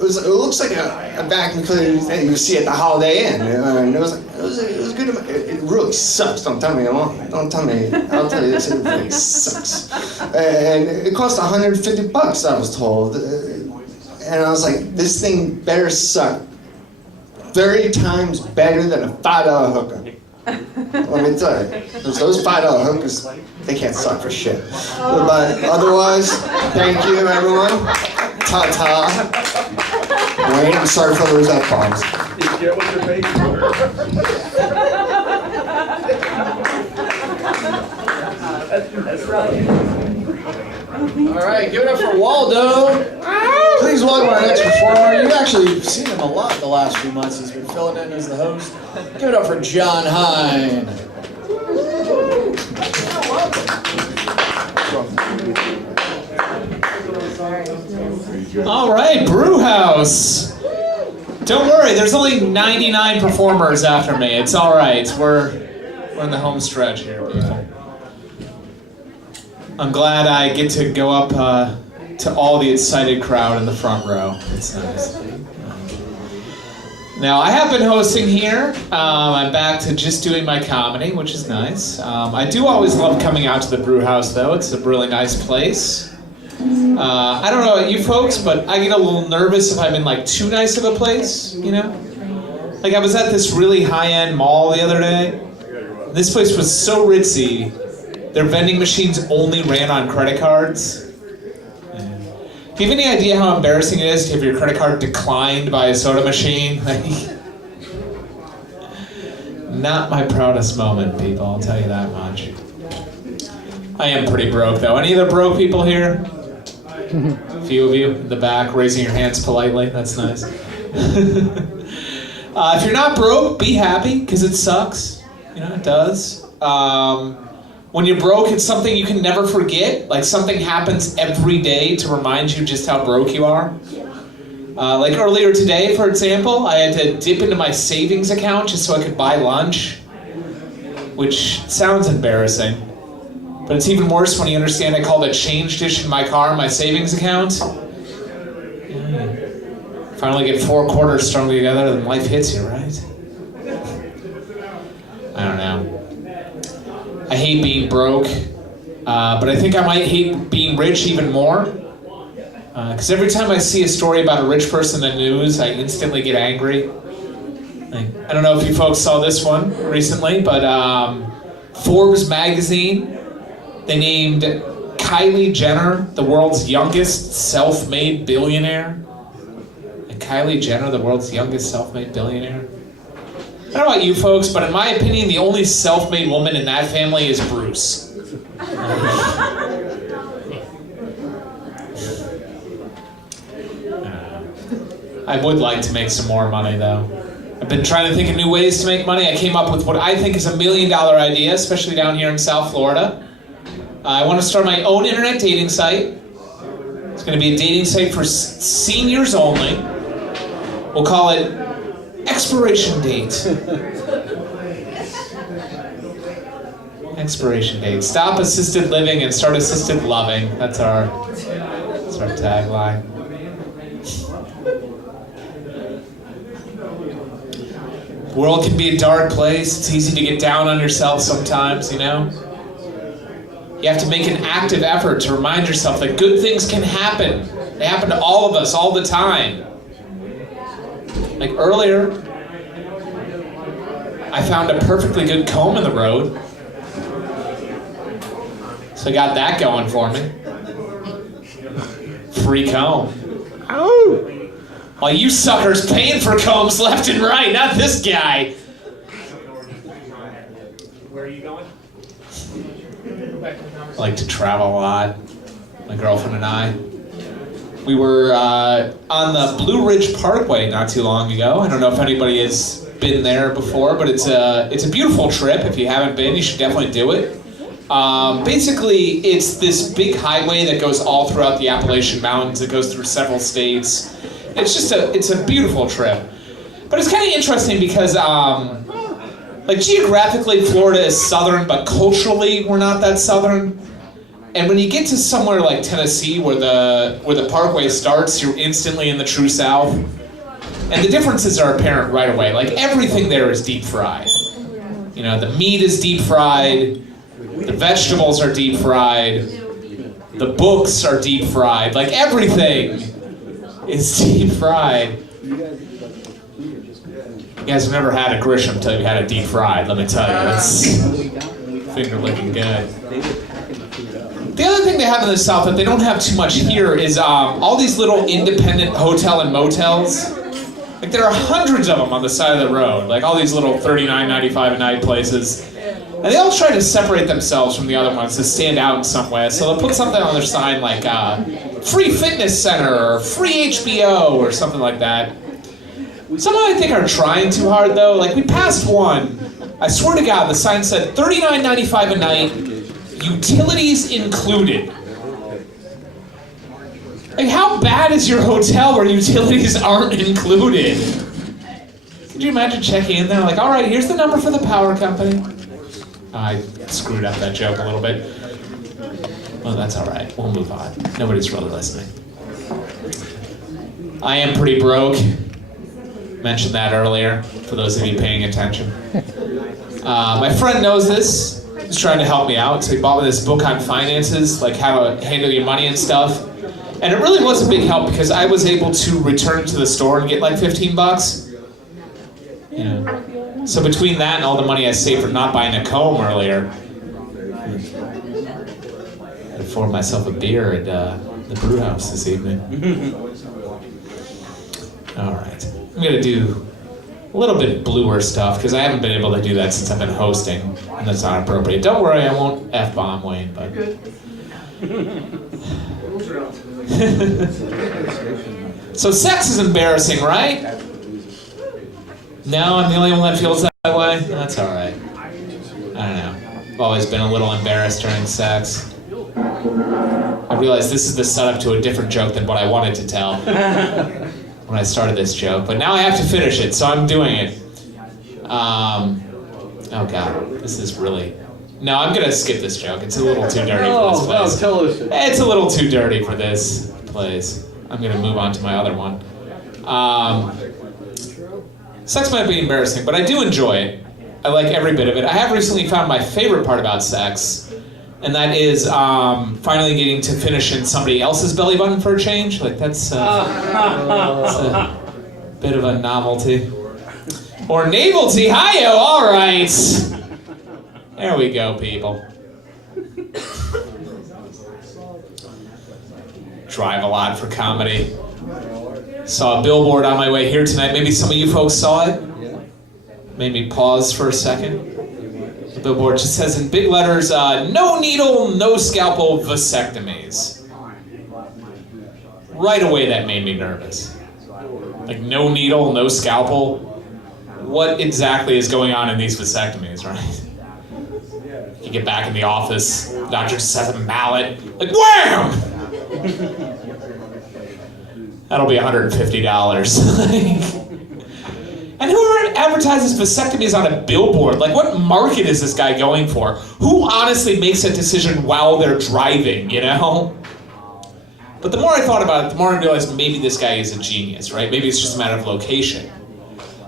looks like a vacuum cleaner that you see at the Holiday Inn, and it was good. It really sucks. Don't tell me. Don't tell me. I'll tell you this. It really sucks. And it cost $150, I was told. And I was like, this thing better suck 30 times better than a $5 hooker. Let me tell you, those $5 hookers, they can't suck for shit. But otherwise, thank you, everyone. Ta-ta. Wayne, I'm sorry for those F-bombs. You get what you're paying for. That's right. All right, give it up for Waldo. Please welcome our next performer. You've actually seen him a lot the last few months. He's been filling in as the host. Give it up for John Hine. All right, Brew House. Don't worry, there's only 99 performers after me. It's all right. We're in the home stretch here, people. I'm glad I get to go up to all the excited crowd in the front row. It's nice. Now, I have been hosting here. I'm back to just doing my comedy, which is nice. I do always love coming out to the Brew House, though. It's a really nice place. I don't know about you folks, but I get a little nervous if I'm in like too nice of a place, you know? Like I was at this really high-end mall the other day. This place was so ritzy. Their vending machines only ran on credit cards. Do you have any idea how embarrassing it is to have your credit card declined by a soda machine? Not my proudest moment, people, I'll tell you that much. I am pretty broke, though. Any other broke people here? A few of you in the back raising your hands politely. That's nice. If you're not broke, be happy, because it sucks. You know, it does. When you're broke, it's something you can never forget. Like something happens every day to remind you just how broke you are. Like earlier today, for example, I had to dip into my savings account just so I could buy lunch, which sounds embarrassing. But it's even worse when you understand I called a change dish in my car my savings account. Finally get 4 quarters strung together, then life hits you, right? I don't know. I hate being broke, but I think I might hate being rich even more. Because every time I see a story about a rich person in the news, I instantly get angry. I don't know if you folks saw this one recently, but Forbes magazine, they named Kylie Jenner the world's youngest self-made billionaire. And Kylie Jenner, the world's youngest self-made billionaire. I don't know about you folks, but in my opinion, the only self-made woman in that family is Bruce. I would like to make some more money, though. I've been trying to think of new ways to make money. I came up with what I think is $1 million idea, especially down here in South Florida. I want to start my own internet dating site. It's going to be a dating site for seniors only. We'll call it Expiration Date. Expiration Date. Stop assisted living and start assisted loving. That's our tagline. The world can be a dark place. It's easy to get down on yourself sometimes, you know? You have to make an active effort to remind yourself that good things can happen. They happen to all of us all the time. Like earlier, I found a perfectly good comb in the road. So I got that going for me. Free comb. Oh! While you suckers paying for combs left and right, not this guy. Where are you going? I like to travel a lot. My girlfriend and I. We were on the Blue Ridge Parkway not too long ago. I don't know if anybody has been there before, but it's a beautiful trip. If you haven't been, you should definitely do it. Basically, it's this big highway that goes all throughout the Appalachian Mountains. It goes through several states. It's a beautiful trip. But it's kind of interesting because, like, geographically, Florida is southern, but culturally, we're not that southern. And when you get to somewhere like Tennessee, where the parkway starts, you're instantly in the true South. And the differences are apparent right away. Like, everything there is deep fried. You know, the meat is deep fried, the vegetables are deep fried, the books are deep fried. Like, everything is deep fried. You guys have never had a Grisham until you had a deep fried, let me tell you. It's finger looking good. The other thing they have in the South that they don't have too much here is all these little independent hotel and motels. Like, there are hundreds of them on the side of the road. Like, all these little $39.95 a night places. And they all try to separate themselves from the other ones to stand out in some way. So they'll put something on their sign like free fitness center or free HBO or something like that. Some of them I think are trying too hard though. Like, we passed one. I swear to God, the sign said $39.95 a night, utilities included. Like, how bad is your hotel where utilities aren't included? Could you imagine checking in there like, all right, here's the number for the power company. I screwed up that joke a little bit. Well, that's all right. We'll move on. Nobody's really listening. I am pretty broke. Mentioned that earlier, for those of you paying attention. My friend knows this. He's trying to help me out, so he bought me this book on finances, like how to handle your money and stuff. And it really was a big help because I was able to return to the store and get like $15. You know. So between that and all the money I saved for not buying a comb earlier, I afford myself a beer at the brew house this evening. All right. I'm going to do a little bit bluer stuff because I haven't been able to do that since I've been hosting, and that's not appropriate. Don't worry, I won't F-bomb Wayne, but... So sex is embarrassing, right? No, I'm the only one that feels that way? That's all right. I don't know. I've always been a little embarrassed during sex. I realized this is the setup to a different joke than what I wanted to tell when I started this joke, but now I have to finish it, so I'm doing it. Oh God, this is really... No, I'm gonna skip this joke. It's a little too dirty for this place. No, tell us. It's a little too dirty for this place. I'm gonna move on to my other one. Sex might be embarrassing, but I do enjoy it. I like every bit of it. I have recently found my favorite part about sex, and that is finally getting to finish in somebody else's belly button for a change. Like, that's a bit of a novelty. Or navelty, hi-yo, all right. There we go, people. Drive a lot for comedy. Saw a billboard on my way here tonight. Maybe some of you folks saw it. Made me pause for a second. The billboard just says in big letters, no needle, no scalpel vasectomies. Right away that made me nervous. Like, no needle, no scalpel. What exactly is going on in these vasectomies, right? You get back in the office, the doctor just has a mallet, like, wham! That'll be $150. And who advertises vasectomies on a billboard? Like, what market is this guy going for? Who honestly makes that decision while they're driving, you know? But the more I thought about it, the more I realized maybe this guy is a genius, right? Maybe it's just a matter of location.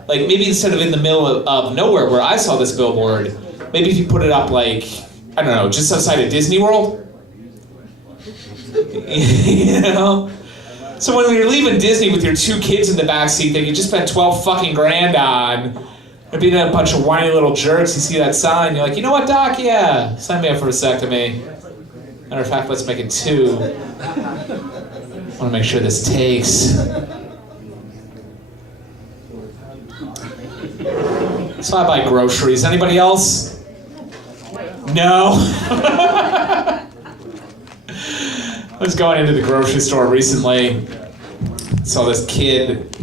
Like, maybe instead of in the middle of nowhere where I saw this billboard, maybe if you put it up, like, I don't know, just outside of Disney World? You know? So when you're leaving Disney with your 2 kids in the backseat that you just spent 12 fucking grand on, and being a bunch of whiny little jerks, you see that sign, you're like, you know what, Doc? Yeah, sign me up for a vasectomy. Matter of fact, let's make it 2. I want to make sure this takes. So I buy groceries. Anybody else? No? I was going into the grocery store recently. Saw this kid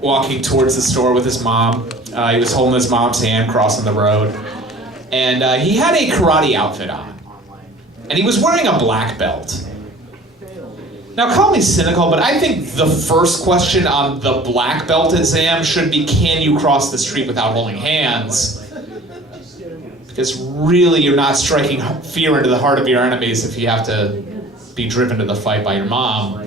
walking towards the store with his mom. He was holding his mom's hand crossing the road. And he had a karate outfit on. And he was wearing a black belt. Now, call me cynical, but I think the first question on the black belt exam should be, can you cross the street without holding hands? Because really, you're not striking fear into the heart of your enemies if you have to be driven to the fight by your mom.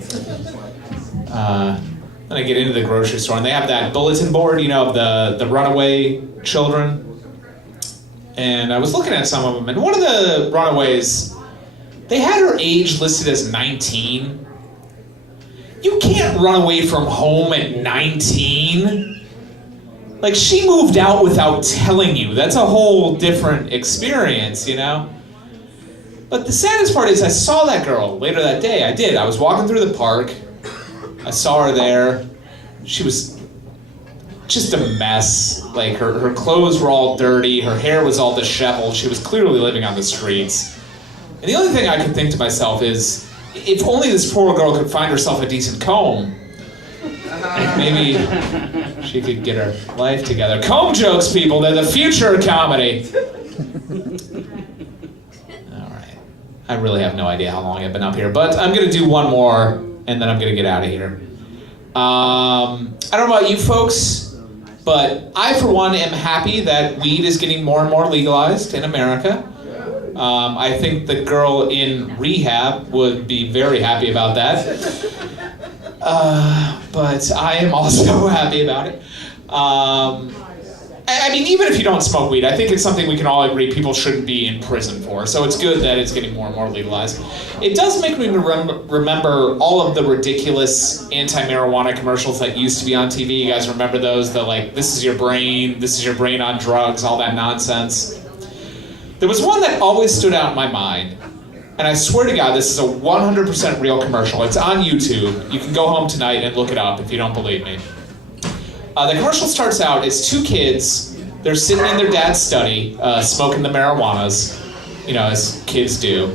Then I get into the grocery store, and they have that bulletin board, you know, of the runaway children. And I was looking at some of them, and one of the runaways, they had her age listed as 19. You can't run away from home at 19. Like, she moved out without telling you. That's a whole different experience, you know? But the saddest part is I saw that girl later that day. I did. I was walking through the park. I saw her there. She was just a mess. Like, her clothes were all dirty. Her hair was all disheveled. She was clearly living on the streets. And the only thing I could think to myself is, if only this poor girl could find herself a decent comb, like maybe she could get her life together. Comb jokes, people, they're the future of comedy. All right. I really have no idea how long I've been up here, but I'm gonna do one more, and then I'm gonna get out of here. I don't know about you folks, but I, for one, am happy that weed is getting more and more legalized in America. I think the girl in rehab would be very happy about that. But I am also happy about it. I mean, even if you don't smoke weed, I think it's something we can all agree people shouldn't be in prison for. So it's good that it's getting more and more legalized. It does make me remember all of the ridiculous anti-marijuana commercials that used to be on TV. You guys remember those? The like, this is your brain on drugs, all that nonsense. There was one that always stood out in my mind, and I swear to God, this is a 100% real commercial. It's on YouTube. You can go home tonight and look it up if you don't believe me. The commercial starts out as two kids. They're sitting in their dad's study, smoking the marijuanas, you know, as kids do.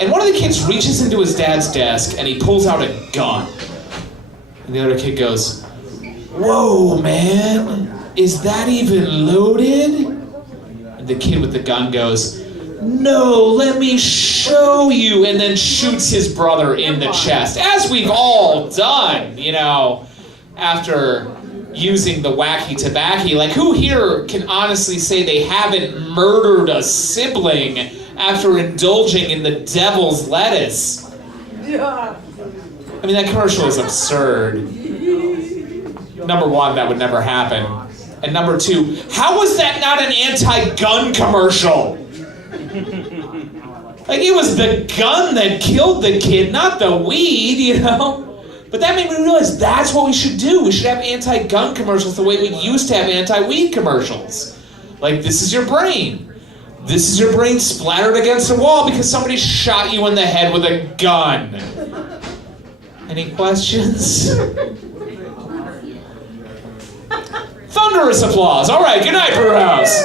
And one of the kids reaches into his dad's desk, and he pulls out a gun. And the other kid goes, "Whoa, man, is that even loaded?" The kid with the gun goes, "No, let me show you," and then shoots his brother in the chest, as we've all done, you know, after using the wacky tobacco. Like, who here can honestly say they haven't murdered a sibling after indulging in the devil's lettuce? Yeah. I mean, that commercial is absurd. Number one, that would never happen. And number two, how was that not an anti-gun commercial? Like, it was the gun that killed the kid, not the weed, you know? But that made me realize that's what we should do. We should have anti-gun commercials the way we used to have anti-weed commercials. Like, this is your brain. This is your brain splattered against a wall because somebody shot you in the head with a gun. Any questions? Thunderous applause. All right, good night, Brew House.